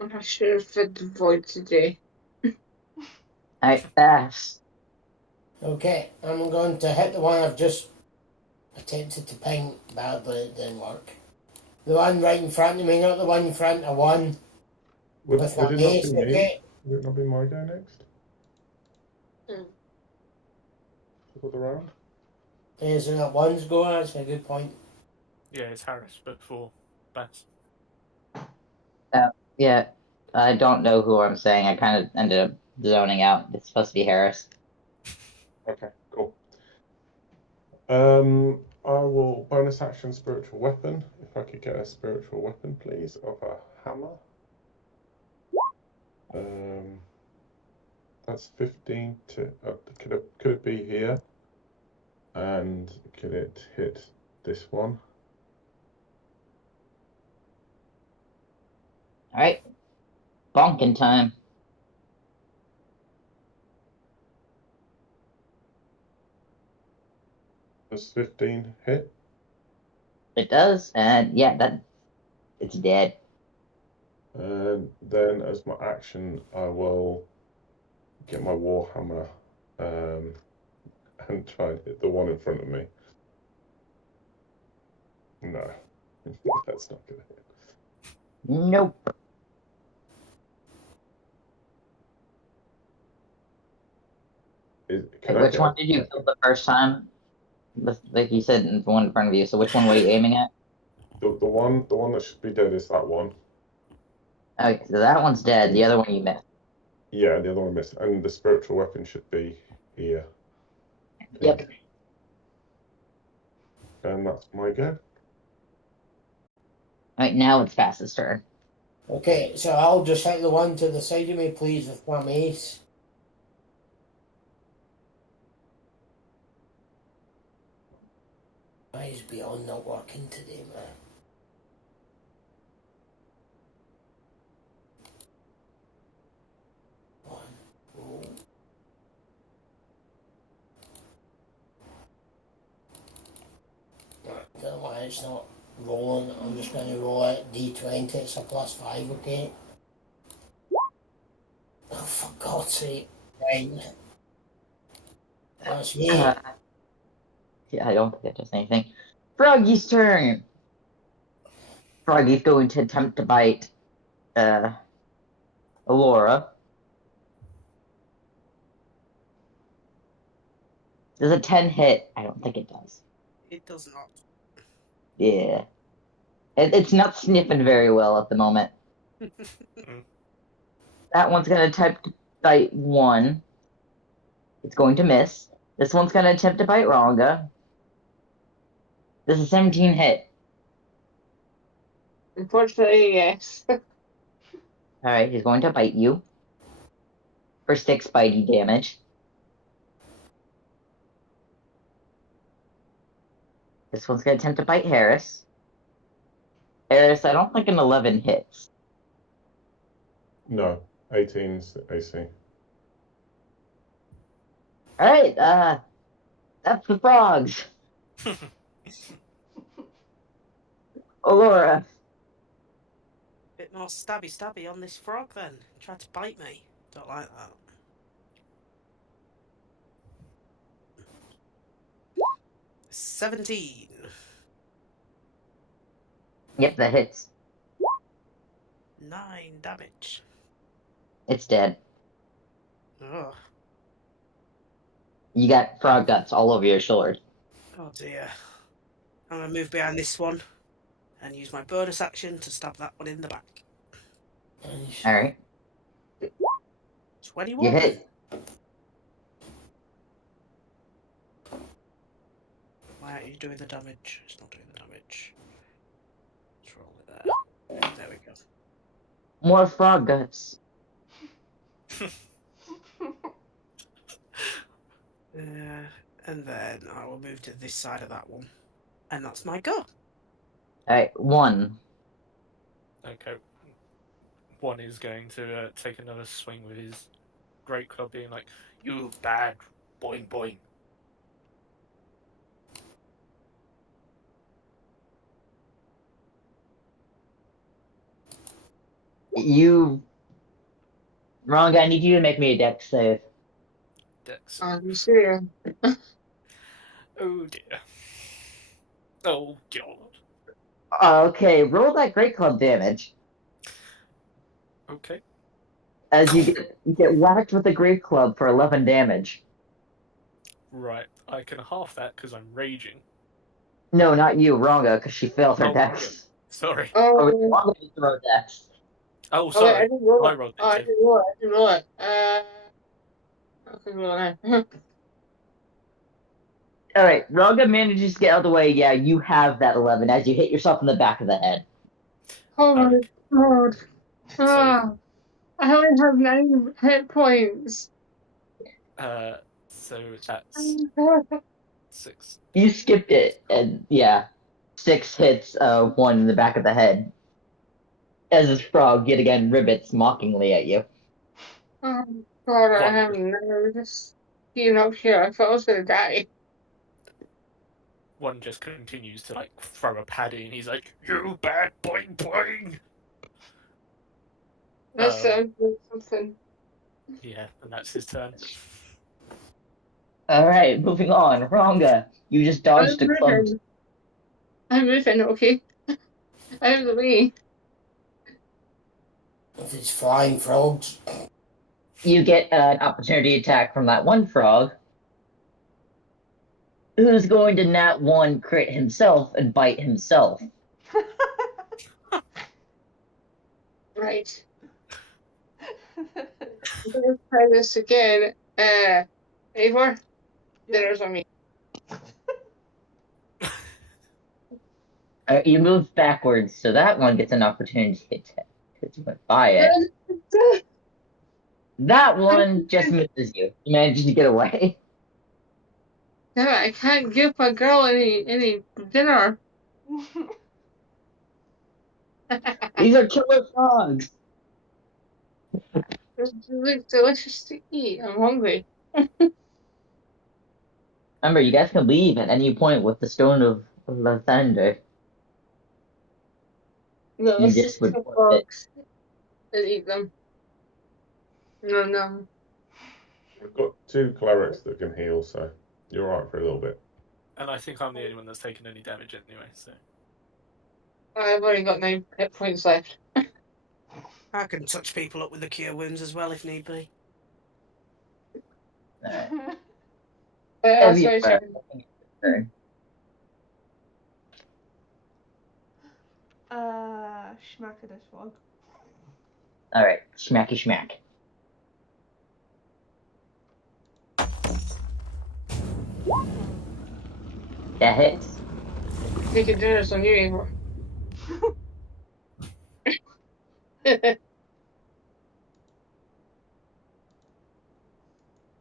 I should have fed the void today. Alright, fast. Okay, I'm going to hit the one I've just attempted to ping bad, but it didn't work. The one right in front of me, not the one in front of one. Would With my it not mace, be me? okay? Would it not be my go next? Hmm. For the round? There's one's go, that's a good point. Yeah, it's Harris, but for Bass. Yeah, I don't know who I'm saying. I kind of ended up zoning out. It's supposed to be Harris. Okay, cool. I will bonus action spiritual weapon. If I could get a spiritual weapon, please, of a hammer. That's 15 to. Could it be here? And could it hit this one? All right, bonking time. Does 15 hit? It does, and yeah, it's dead. And then, as my action, I will get my warhammer and try and hit the one in front of me. No, that's not gonna hit. Nope. Which one did you kill the first time? Like you said, the one in front of you. So which one were you aiming at? The one that should be dead is that one. Okay, so that one's dead. The other one you missed. Yeah, the other one missed, and the spiritual weapon should be here. Yep. And that's my go. Right now it's Bass's turn. Okay, so I'll just hit the one to the side of me, please, with my mace. Eyes beyond not working today, man. One, roll. Right, don't know why it's not rolling. I'm just going to roll it D20. It's a +5, okay? Oh, for God's sake. Right. That's me. Yeah, I don't think that does anything. Froggy's turn. Froggy's going to attempt to bite Alora. Does a 10 hit? I don't think it does. It does not. Yeah. It's not sniffing very well at the moment. That one's going to attempt to bite 1. It's going to miss. This one's going to attempt to bite Ranga. This is 17 hit. Unfortunately, yes. Alright, he's going to bite you. For 6 bitey damage. This one's going to attempt to bite Harris. Harris, I don't think an 11 hits. No, 18's AC. Alright, that's the frogs. Alora. Bit more stabby on this frog then. Tried to bite me. Don't like that. $17. Yep, that hits. 9 damage. It's dead. Ugh. You got frog guts all over your shoulder. Oh dear. I'm going to move behind this one and use my bonus action to stab that one in the back. Alright. 21. You hit. Why aren't you doing the damage? It's not doing the damage. Let's roll it there. There we go. More frog guts. And then I will move to this side of that one. And that's my go. Alright, 1. Okay. One is going to take another swing with his great club, being like, "You bad boing boing." Wrong guy, I need you to make me a dex save. Dex. I'm sure. Oh dear. Oh god. Okay, roll that Great Club damage. Okay. As you get whacked with the Great Club for 11 damage. Right. I can half that because I'm raging. No, not you, Ronga, because she failed her Oh, dex. Sorry. Oh, Oh, Ronga did throw dex. Oh, oh wait, I sorry. didn't roll I it. rolled Oh, I it too. didn't roll it. I didn't roll it. I can roll it now. Alright, Ronga manages to get out of the way. Yeah, you have that 11 as you hit yourself in the back of the head. Oh my Okay. god. So, Ah, I only have 9 hit points. so that's 6. You skipped it, and yeah, 6 hits, 1 in the back of the head. As this frog yet again ribbits mockingly at you. Oh god, I One have just, nerves. Being up here, I thought I was gonna die. one just continues to like throw a paddy, and he's like, "You bad boing boing." That sounds like something. Yeah, and that's his turn. Alright, moving on. Ronga, you just dodged I'm a club. moving. I'm moving, okay? Out of the way. If it's flying frogs. You get an opportunity attack from that one frog, who's going to nat 1 crit himself and bite himself. Right. I'm gonna try this again. Eivor, dinner's on me. You move backwards, so that one gets an opportunity attack because you went by it. That one just misses you. You manages to get away. Damn it, I can't give my girl any dinner. These are killer frogs. It's delicious to eat. I'm hungry. Remember, you guys can leave at any point with the Stone of Lathander. No, You let's just just would kill forfeit. frogs and eat them. No. We've got 2 clerics that can heal, so you're alright for a little bit. And I think I'm the only one that's taken any damage anyway. So I've already got 9 hit points left. I can touch people up with the cure wounds as well if need be. That's my Everywhere. turn. Schmack at this frog. Alright, smacky schmack. That hits. Making dinners on you, Eivor.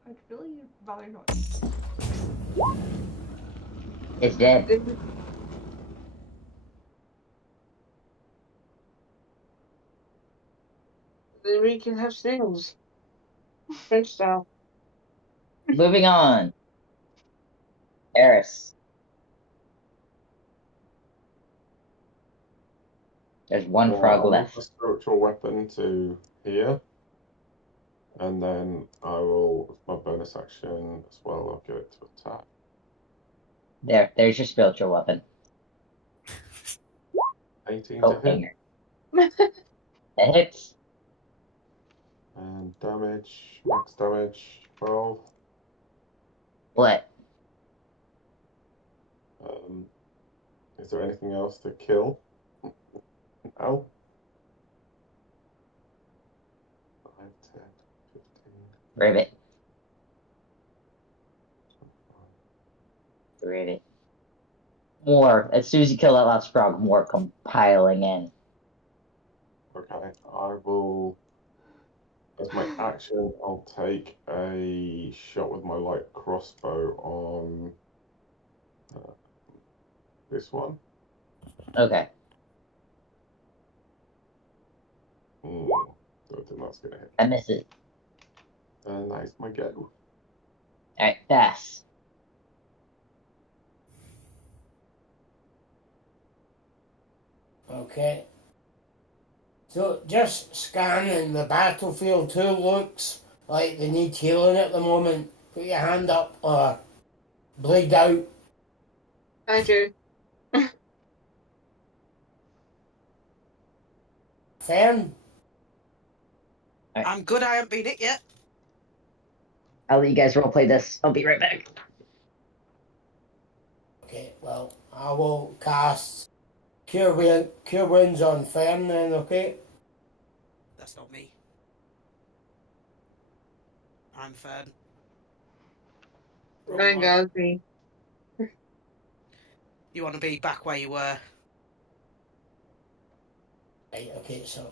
I'd really rather not. It's dead. Then we can have snails. French style. Moving on. Eris. There's one frog I'll left. use a spiritual weapon to here. And then I will, with my bonus action as well, I'll get it to attack. There's your spiritual weapon. 18 Oh, to hit. It hits. And damage, max damage, 12. What? Is there anything else to kill? No? 5, 10, 15. Ribbit. Ribbit. More. As soon as you kill that last frog, more come piling in. Okay, I will, as my action, I'll take a shot with my light crossbow on this one. Okay. Don't think that's going to hit. I miss it. And that is my go. Alright, Bass. Okay. So just scanning the battlefield, who looks like they need healing at the moment? Put your hand up or bleed out. I do. Fern? I'm good, I haven't been it yet. I'll let you guys roleplay this. I'll be right back. Okay, well, I will cast Cure Wounds on Fern then, okay? That's not me. I'm Fern. Wrong My one. God, me. You want to be back where you were. Right, okay, so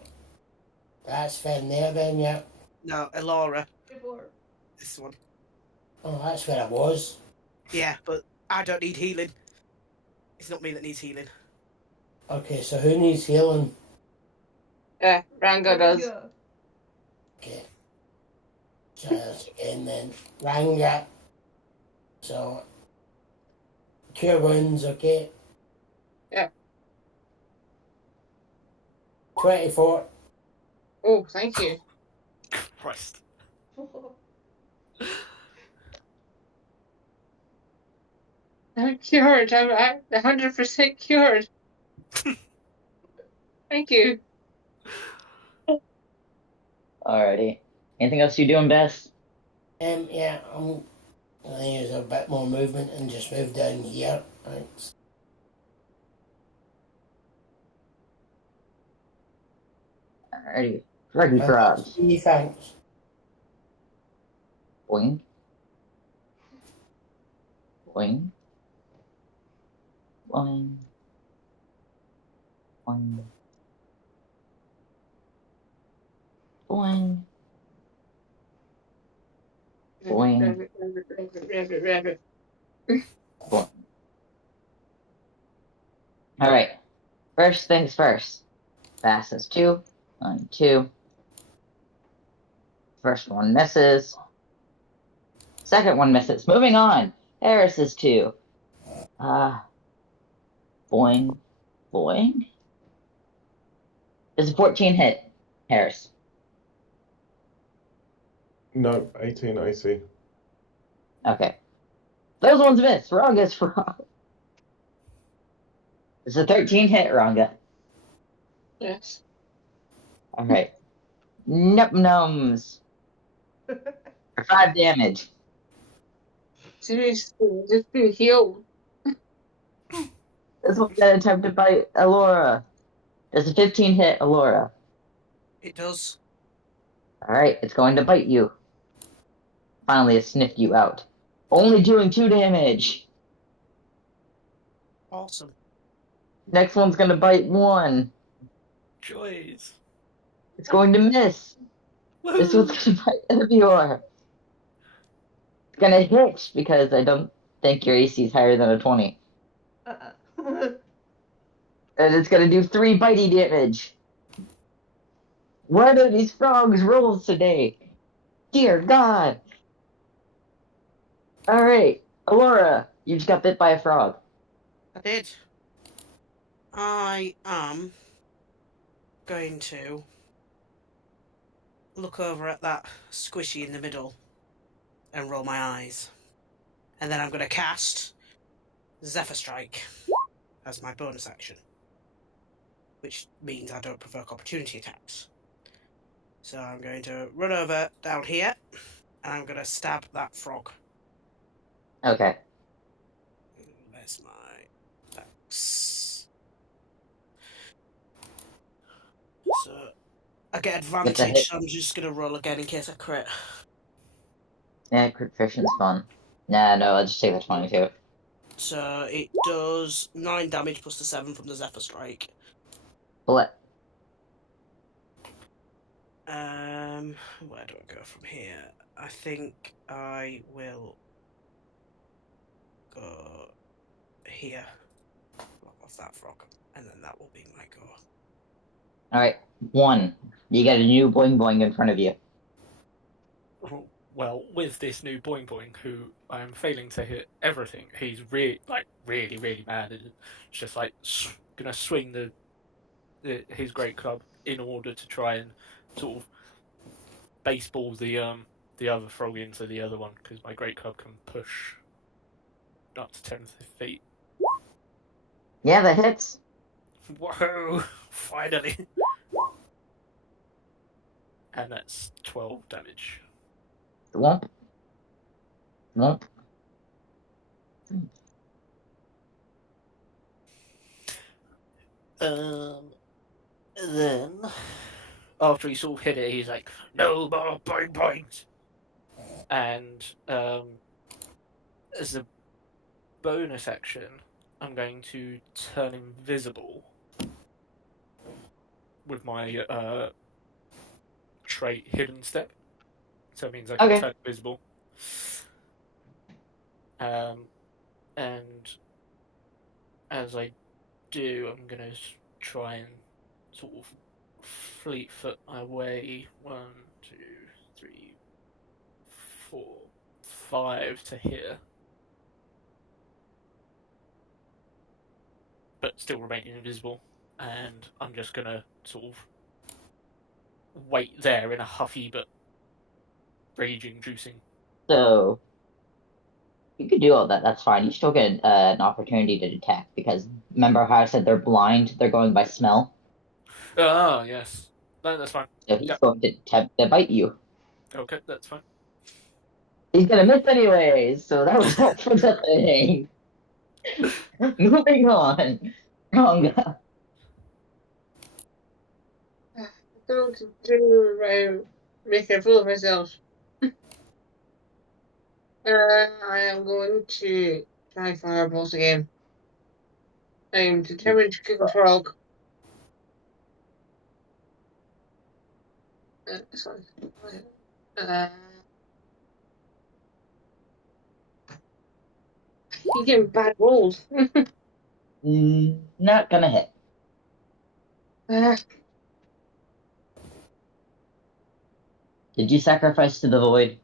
that's Fern there then, yeah. No, Elora. Before. This one. Oh, that's where I was. Yeah, but I don't need healing. It's not me that needs healing. Okay, so who needs healing? Ranga does. Yeah. Okay. So that's again then. Ranga. So, Cure Wounds, okay? Yeah. 24. Oh, thank you. Christ. I'm cured. I'm 100% cured. Thank you. Alrighty. Anything else you doing, Bess? Yeah, I think there's a bit more movement and just move down here. Thanks. Alrighty. Rugby frogs. Thanks. Boing. Boing. Boing. Boing. Boing. Boing. Rabbit. Boing. Alright. First things first. Fastest 2. 1, 2. First one misses. Second one misses. Moving on. Harris is 2. Boing. Boing. Does a 14 hit, Harris? No, 18 AC. Okay. Those ones miss. Ranga's frog. It's a 13 hit, Ranga. Yes. Alright. Num nums. For 5 damage. Seriously, just been healed. This one's gonna attempt to bite Alora. Does a 15 hit, Alora? It does. Alright, it's going to bite you. Finally, it sniffed you out. Only doing 2 damage. Awesome. Next one's gonna bite 1. Joys. It's going to miss. This one's gonna bite Evior. It's gonna hit because I don't think your AC is higher than a 20. And it's gonna do 3 bitey damage. What are these frogs' rolls today? Dear God. Alright, Alora, you just got bit by a frog. I did. I am going to look over at that squishy in the middle and roll my eyes. And then I'm going to cast Zephyr Strike as my bonus action, which means I don't provoke opportunity attacks. So I'm going to run over down here and I'm going to stab that frog. Okay. Where's my axe? So I get advantage, so I'm just going to roll again in case I crit. Yeah, crit fission's fun. Nah, no, I'll just take the 22. So it does 9 damage plus the 7 from the Zephyr Strike. Bullet. Where do I go from here? I think I will go here. Block off that frog, and then that will be my go. Alright, 1. You got a new boing boing in front of you. Well, with this new Boing Boing, who I am failing to hit everything, he's really mad. And it's just like gonna swing his great club in order to try and sort of baseball the other frog into the other one, because my great club can push up to 10 feet. Yeah, that hits. Whoa! Finally. and that's 12 damage. Womp. Womp. Then, after he sort of hit it, he's like, "No more boing boings!" And as a bonus action, I'm going to turn invisible with my trait Hidden Step. So it means I can Okay. turn invisible. And as I do, I'm going to try and sort of fleet foot my way 1, 2, 3, 4, 5 to here, but still remaining invisible. And I'm just gonna sort of wait there in a huffy but rage-inducing. So you could do all that. That's fine. You still get an opportunity to detect because remember how I said they're blind? They're going by smell. Ah, yes. No, that's fine. So he's Yep. going to attempt to bite you. Okay, that's fine. He's gonna miss anyways. So that was that for the thing. Moving on. Wrong. Don't do make a fool of myself. I am going to try fireballs again. I am determined to kick a frog. Sorry. You get bad rolls. Not gonna hit. Did you sacrifice to the void?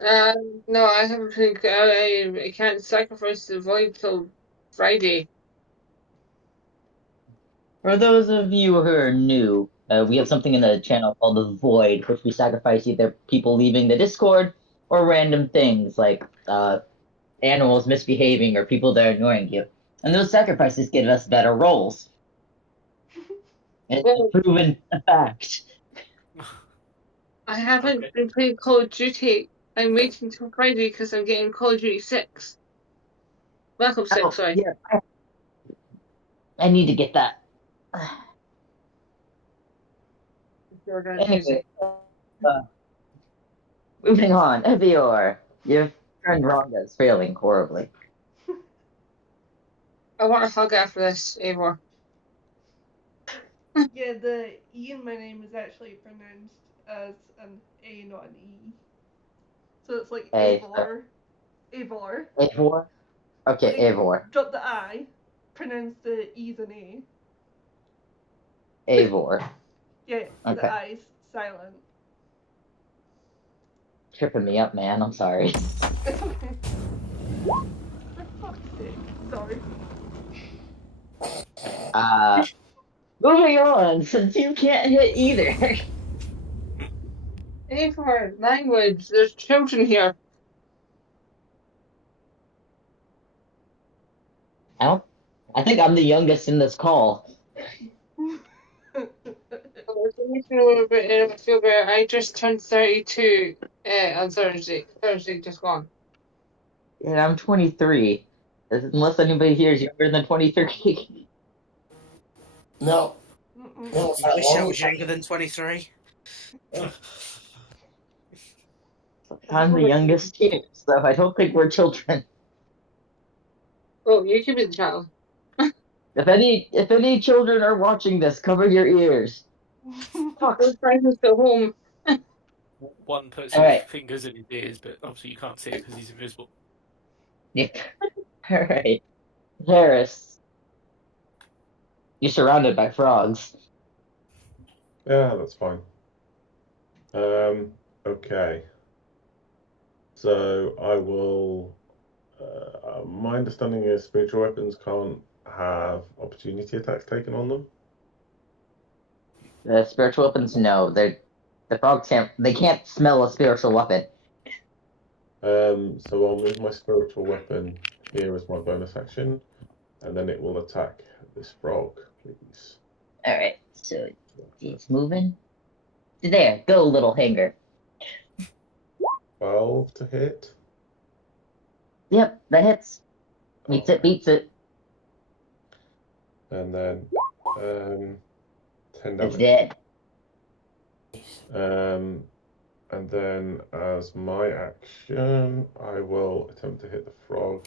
No, I haven't been. I can't sacrifice the void till Friday. For those of you who are new, we have something in the channel called the Void, which we sacrifice either people leaving the Discord or random things like animals misbehaving or people that are annoying you. And those sacrifices give us better rolls. It's a proven fact. I haven't Okay. been playing Call of Duty. I'm waiting till Friday because I'm getting Call of Duty 6. Black Ops 6, sorry. Yeah, I need to get that. Anyway, moving on. Evior, your friend Rhonda is failing horribly. I want a hug after this, Eivor. Yeah, the E in my name is actually pronounced as an A, not an E. So it's like A. Eivor. Eivor. Eivor? Okay, Like, Eivor. drop the I, pronounce the E as an A. Eivor. Yeah, Okay. the I's silent. Tripping me up, man. I'm sorry. It's okay. For fuck's sake. Sorry. Moving on, since you can't hit either. Eivor, language. There's children here. I think I'm the youngest in this call. I just turned 32 on Thursday. Thursday just gone. Yeah, I'm 23. Unless anybody here is younger than 23. No. No, I wish I was younger than 23. I'm the youngest here, so I don't think we're children. Oh, you can be the child. If any children are watching this, cover your ears. Fuck. Those friends at home. One puts All his right. fingers in his ears, but obviously you can't see it because he's invisible. Yeah. Alright. Harris. You're surrounded by frogs. Yeah, that's fine. Okay. So I will. My understanding is spiritual weapons can't have opportunity attacks taken on them. The spiritual weapons, no. The frogs can't smell a spiritual weapon. So I'll move my spiritual weapon here as my bonus action, and then it will attack this frog, please. Alright, so it's moving. There, go, little hanger. 12 to hit. Yep, that hits. Beats it, beats it. And then 10 It's damage. dead. And then as my action, I will attempt to hit the frog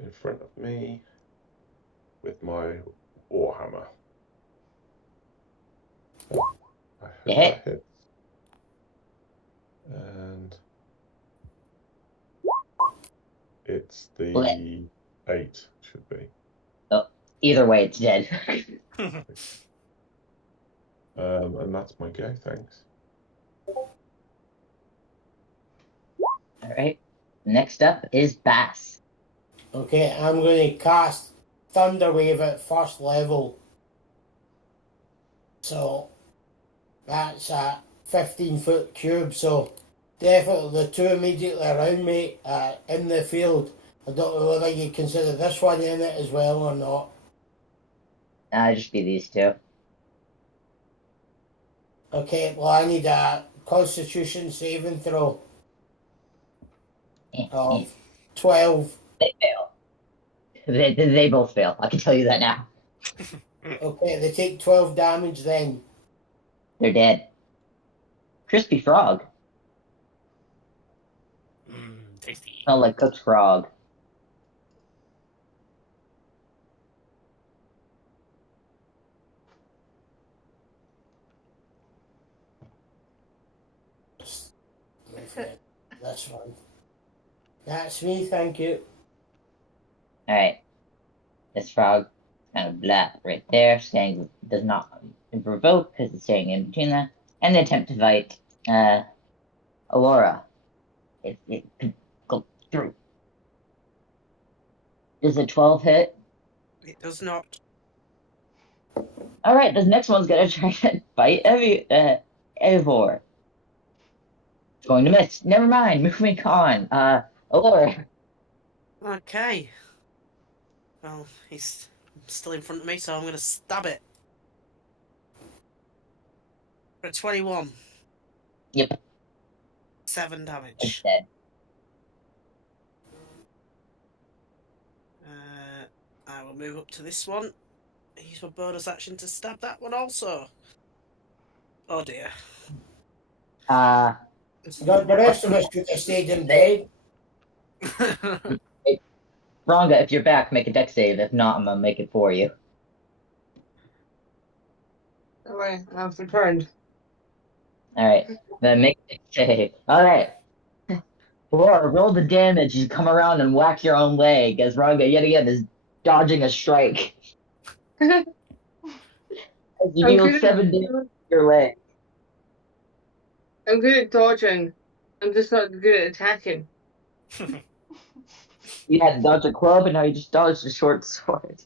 in front of me with my warhammer. I hope Hit. that hits. And it's the What? 8, should be. Either way, it's dead. And that's my go, thanks. Alright. Next up is Bass. Okay, I'm going to cast Thunderwave at first level. So that's a 15-foot cube. So definitely the two immediately around me in the field. I don't know whether you consider this one in it as well or not. Just be these two. Okay, well I need a Constitution saving throw of 12. They fail. They both fail. I can tell you that now. Okay, they take 12 damage then. They're dead. Crispy frog. Tasty. Smell like cooked frog. This one. That's me, thank you. Alright. This frog kind of blah right there, staying does not provoke because it's staying in between that. And they attempt to fight Alora. It could go through. Does a 12 hit? It does not. Alright, this next one's gonna try to fight Eivor. It's going to miss. Never mind, moving on. Alora. Okay. Well, he's still in front of me, so I'm going to stab it. For a 21. Yep. 7 It's damage. dead. I will move up to this one. Use my bonus action to stab that one also. Oh dear. The rest of us could have stayed in bed. Rhonga, if you're back, make a dex save. If not, I'm gonna make it for you. Alright, I've returned. Alright, then make a dex save. Alright. Or roll the damage, you come around and whack your own leg, as Rhonga yet again is dodging a strike. As you I'm deal good 7 damage to your leg. I'm good at dodging. I'm just not good at attacking. You had to dodge a club, and now you just dodged a short sword.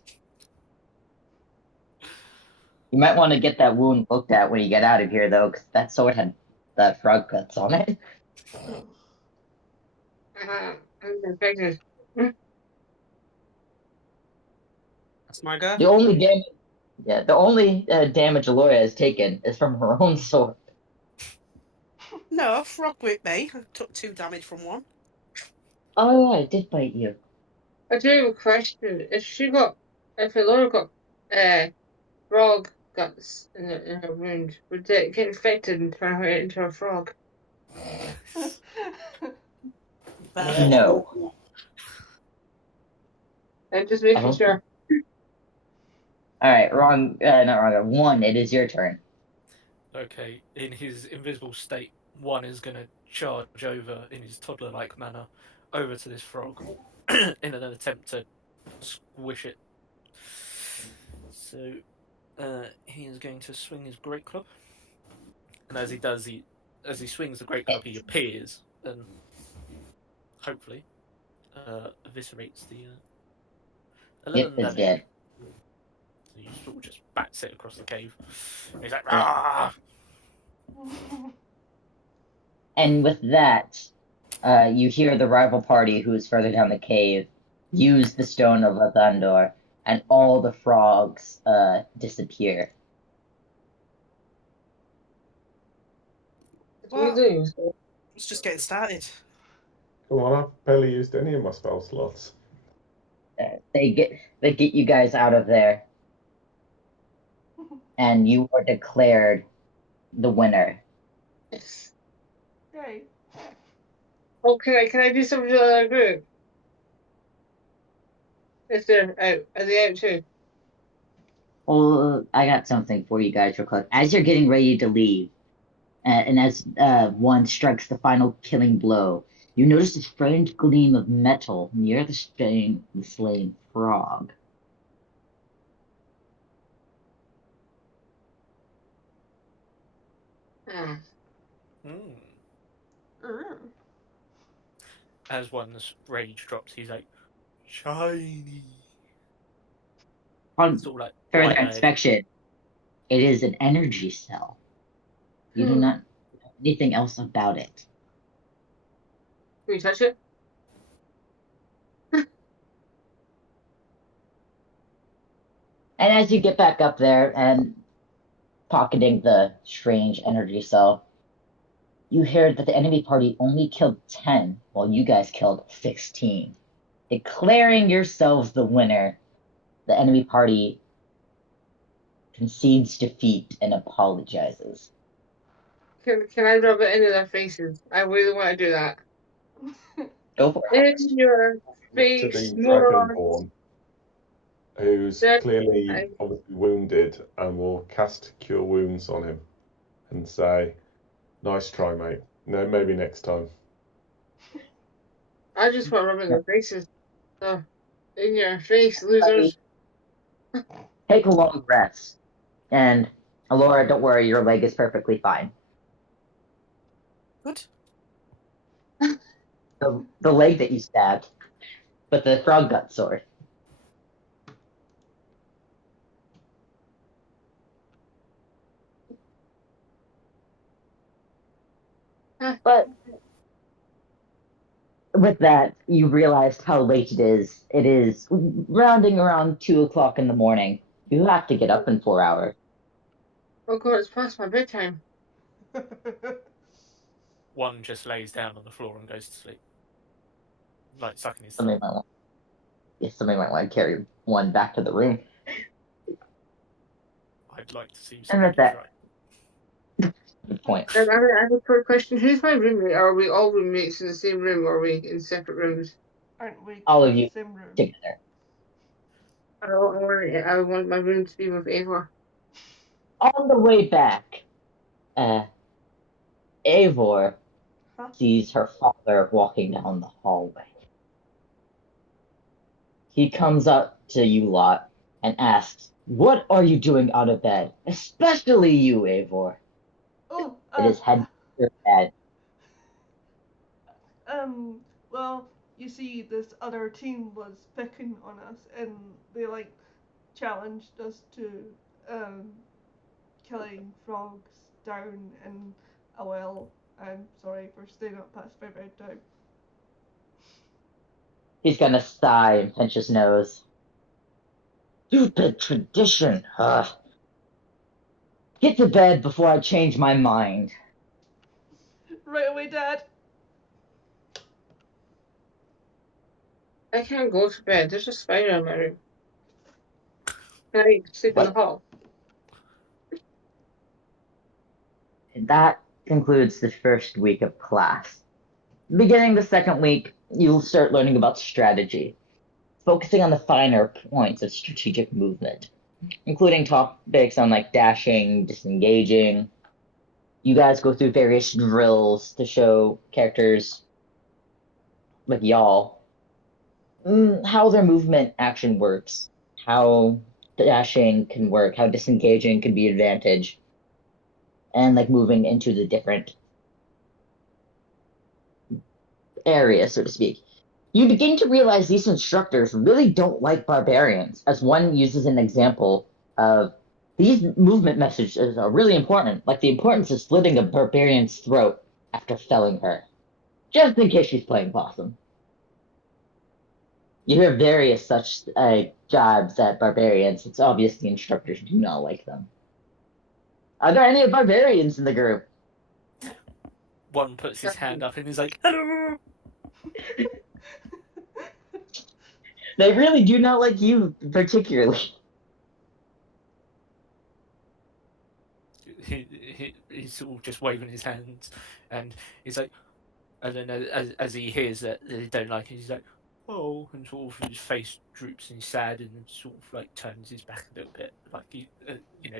You might want to get that wound looked at when you get out of here, though, because that sword had that frog cuts on it. I'm infected. That's my go. The only damage Alora has taken is from her own sword. No, frog whipped me. I took 2 damage from one. Oh, yeah, it did bite you. I do have a question. If Laura got frog guts in her wound, would it get infected and turn her into a frog? No. I'm just making Uh-huh. sure. Alright, not wrong. 1, it is your turn. Okay, in his invisible state, 1 is going to charge over in his toddler-like manner over to this frog in an attempt to squish it. So he is going to swing his great club, and as he does, as he swings the great club, he appears and hopefully eviscerates the 11 Yep, it's damage. dead. So you sort of just bats it across the cave. And he's like, "Rah!" And with that, you hear the rival party who is further down the cave use the Stone of Lathandor, and all the frogs disappear. What do you do? It's just getting started. Come on, I've barely used any of my spell slots. They get you guys out of there, and you are declared the winner. Yes. Yay. Oh, can I do something to the other group? If they're out, are they out too? Well, I got something for you guys real quick. As you're getting ready to leave, and as one strikes the final killing blow, you notice a strange gleam of metal near the slain frog. Hmm. As one's rage drops, he's like, shiny. On Sort of like further wide-eyed. inspection, it is an energy cell. You do not know anything else about it. Can you touch it? And as you get back up there and pocketing the strange energy cell, you hear that the enemy party only killed 10, while you guys killed 16. Declaring yourselves the winner, the enemy party concedes defeat and apologizes. Can I rub it into their faces? I really want to do that. Go for it. In your Look to face, the moron. Dragonborn, who's That- clearly obviously wounded, and will cast Cure Wounds on him and say, "Nice try, mate. No, maybe next time." I just want to rub it in their faces. So, in your face, losers. Take a long rest. And Alora, don't worry, your leg is perfectly fine. Good. The leg that you stabbed, but the frog got sore. But with that, you realized how late it is. It is rounding around 2 o'clock in the morning. You have to get up in 4 hours. Oh god, it's past my bedtime. One just lays down on the floor and goes to sleep. Like sucking his Somebody thumb. might want to carry one back to the room. I'd like to see And somebody with that- try. Good point. I have a quick question. Who's my roommate? Are we all roommates in the same room, or are we in separate rooms? Aren't we All of in the you same room? together. I want my room to be with Ava. On the way back, Eivor Huh? sees her father walking down the hallway. He comes up to you lot and asks, "What are you doing out of bed? Especially you, Eivor." Oh, It is head to your bed. well, you see, this other team was picking on us, and they, like, challenged us to, killing frogs down in a well. I'm sorry for staying up past my bedtime. He's gonna sigh and pinch his nose. Stupid tradition. Ugh. Get to bed before I change my mind. Right away, Dad. I can't go to bed. There's a spider in my room. Can I sleep in the hall? That concludes the first week of class. Beginning the second week, you'll start learning about strategy, focusing on the finer points of strategic movement, including topics on like dashing, disengaging. You guys go through various drills to show characters like y'all how their movement action works, how dashing can work, how disengaging can be advantage, and like moving into the different areas, so to speak. You begin to realize these instructors really don't like barbarians, as one uses an example of these movement messages are really important, like the importance of slitting a barbarian's throat after felling her, just in case she's playing possum. You hear various such jibes at barbarians. It's obvious the instructors do not like them. Are there any barbarians in the group? one puts his hand up and he's like, "Hello." They really do not like you particularly. He's sort of just waving his hands, and he's like, and then as he hears that they don't like it, he's like, "Oh," and sort of his face droops and he's sad and sort of like turns his back a little bit, like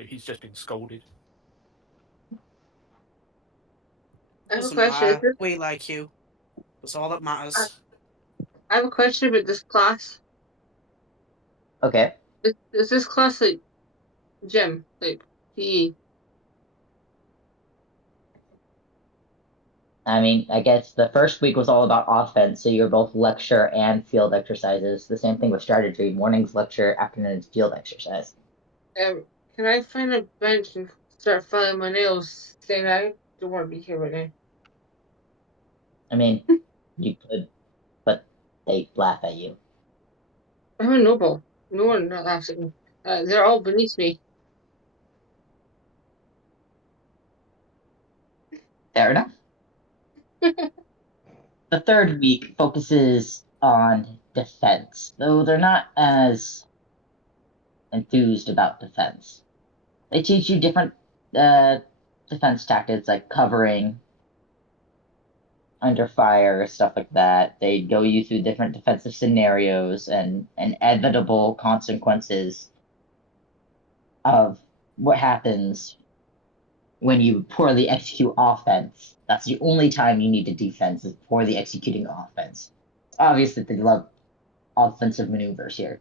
he's just been scolded. I have a Doesn't question. matter. We like you. That's all that matters. I have a question about this class. Okay. Is this class like gym, like PE? I mean, I guess the first week was all about offense, so you're both lecture and field exercises. The same thing with strategy. Morning's lecture, afternoon's field exercise. Can I find a bench and start filing my nails? Saying I don't want to be here right now. I mean, you could, but they laugh at you. I'm a noble. No one laughs at me. They're all beneath me. Fair enough. The third week focuses on defense, though they're not as enthused about defense. They teach you different defense tactics like covering, under fire, stuff like that. They go you through different defensive scenarios and inevitable consequences of what happens when you poorly execute offense. That's the only time you need to defense is poorly executing offense. Obviously, they love offensive maneuvers here.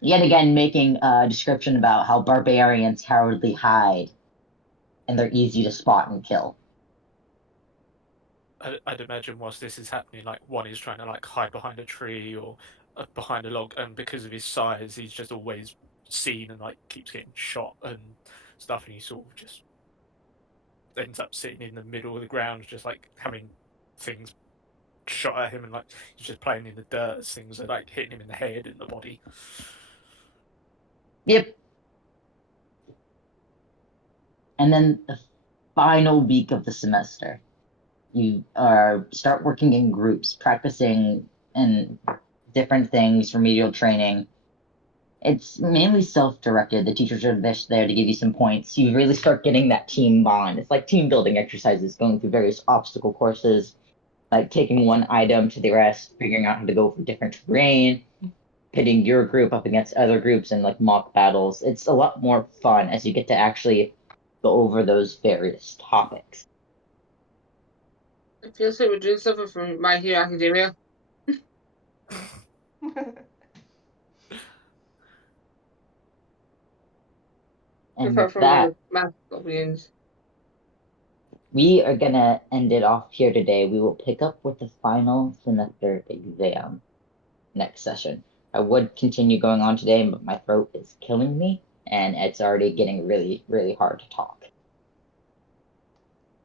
Yet again, making a description about how barbarians cowardly hide, and they're easy to spot and kill. I'd imagine whilst this is happening, like one is trying to like hide behind a tree or behind a log, and because of his size, he's just always seen and like keeps getting shot and stuff, and he sort of just ends up sitting in the middle of the ground, just like having things shot at him, and like he's just playing in the dirt as things are like hitting him in the head and the body. Yep. And then the final week of the semester, you start working in groups, practicing in different things, remedial training. It's mainly self-directed. The teachers are just there to give you some points. You really start getting that team bond. It's like team building exercises, going through various obstacle courses, like taking one item to the rest, figuring out how to go for different terrain, pitting your group up against other groups and like mock battles. It's a lot more fun as you get to actually go over those various topics. It feels like we're doing something from My Hero Academia. And Apart with from that, math goblins. we are gonna end it off here today. We will pick up with the final semester exam next session. I would continue going on today, but my throat is killing me, and it's already getting really, really hard to talk.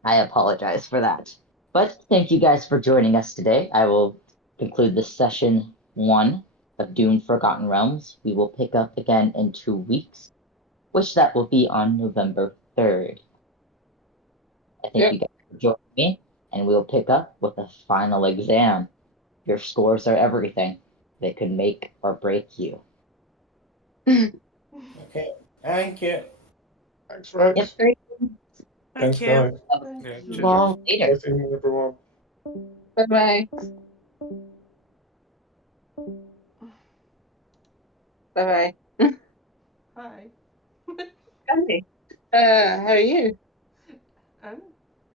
I apologize for that. But thank you guys for joining us today. I will conclude this session 1 of Dune Forgotten Realms. We will pick up again in 2 weeks, which that will be on November 3rd. I thank you guys for joining me, and we'll pick up with the final exam. Your scores are everything. They could make or break you. Okay, thank you. Thanks, Rex. Yep. Thank you. guys. Yeah, See you cheers. all later. Nice evening, everyone. Bye bye. Bye bye. Hi. How are you? I'm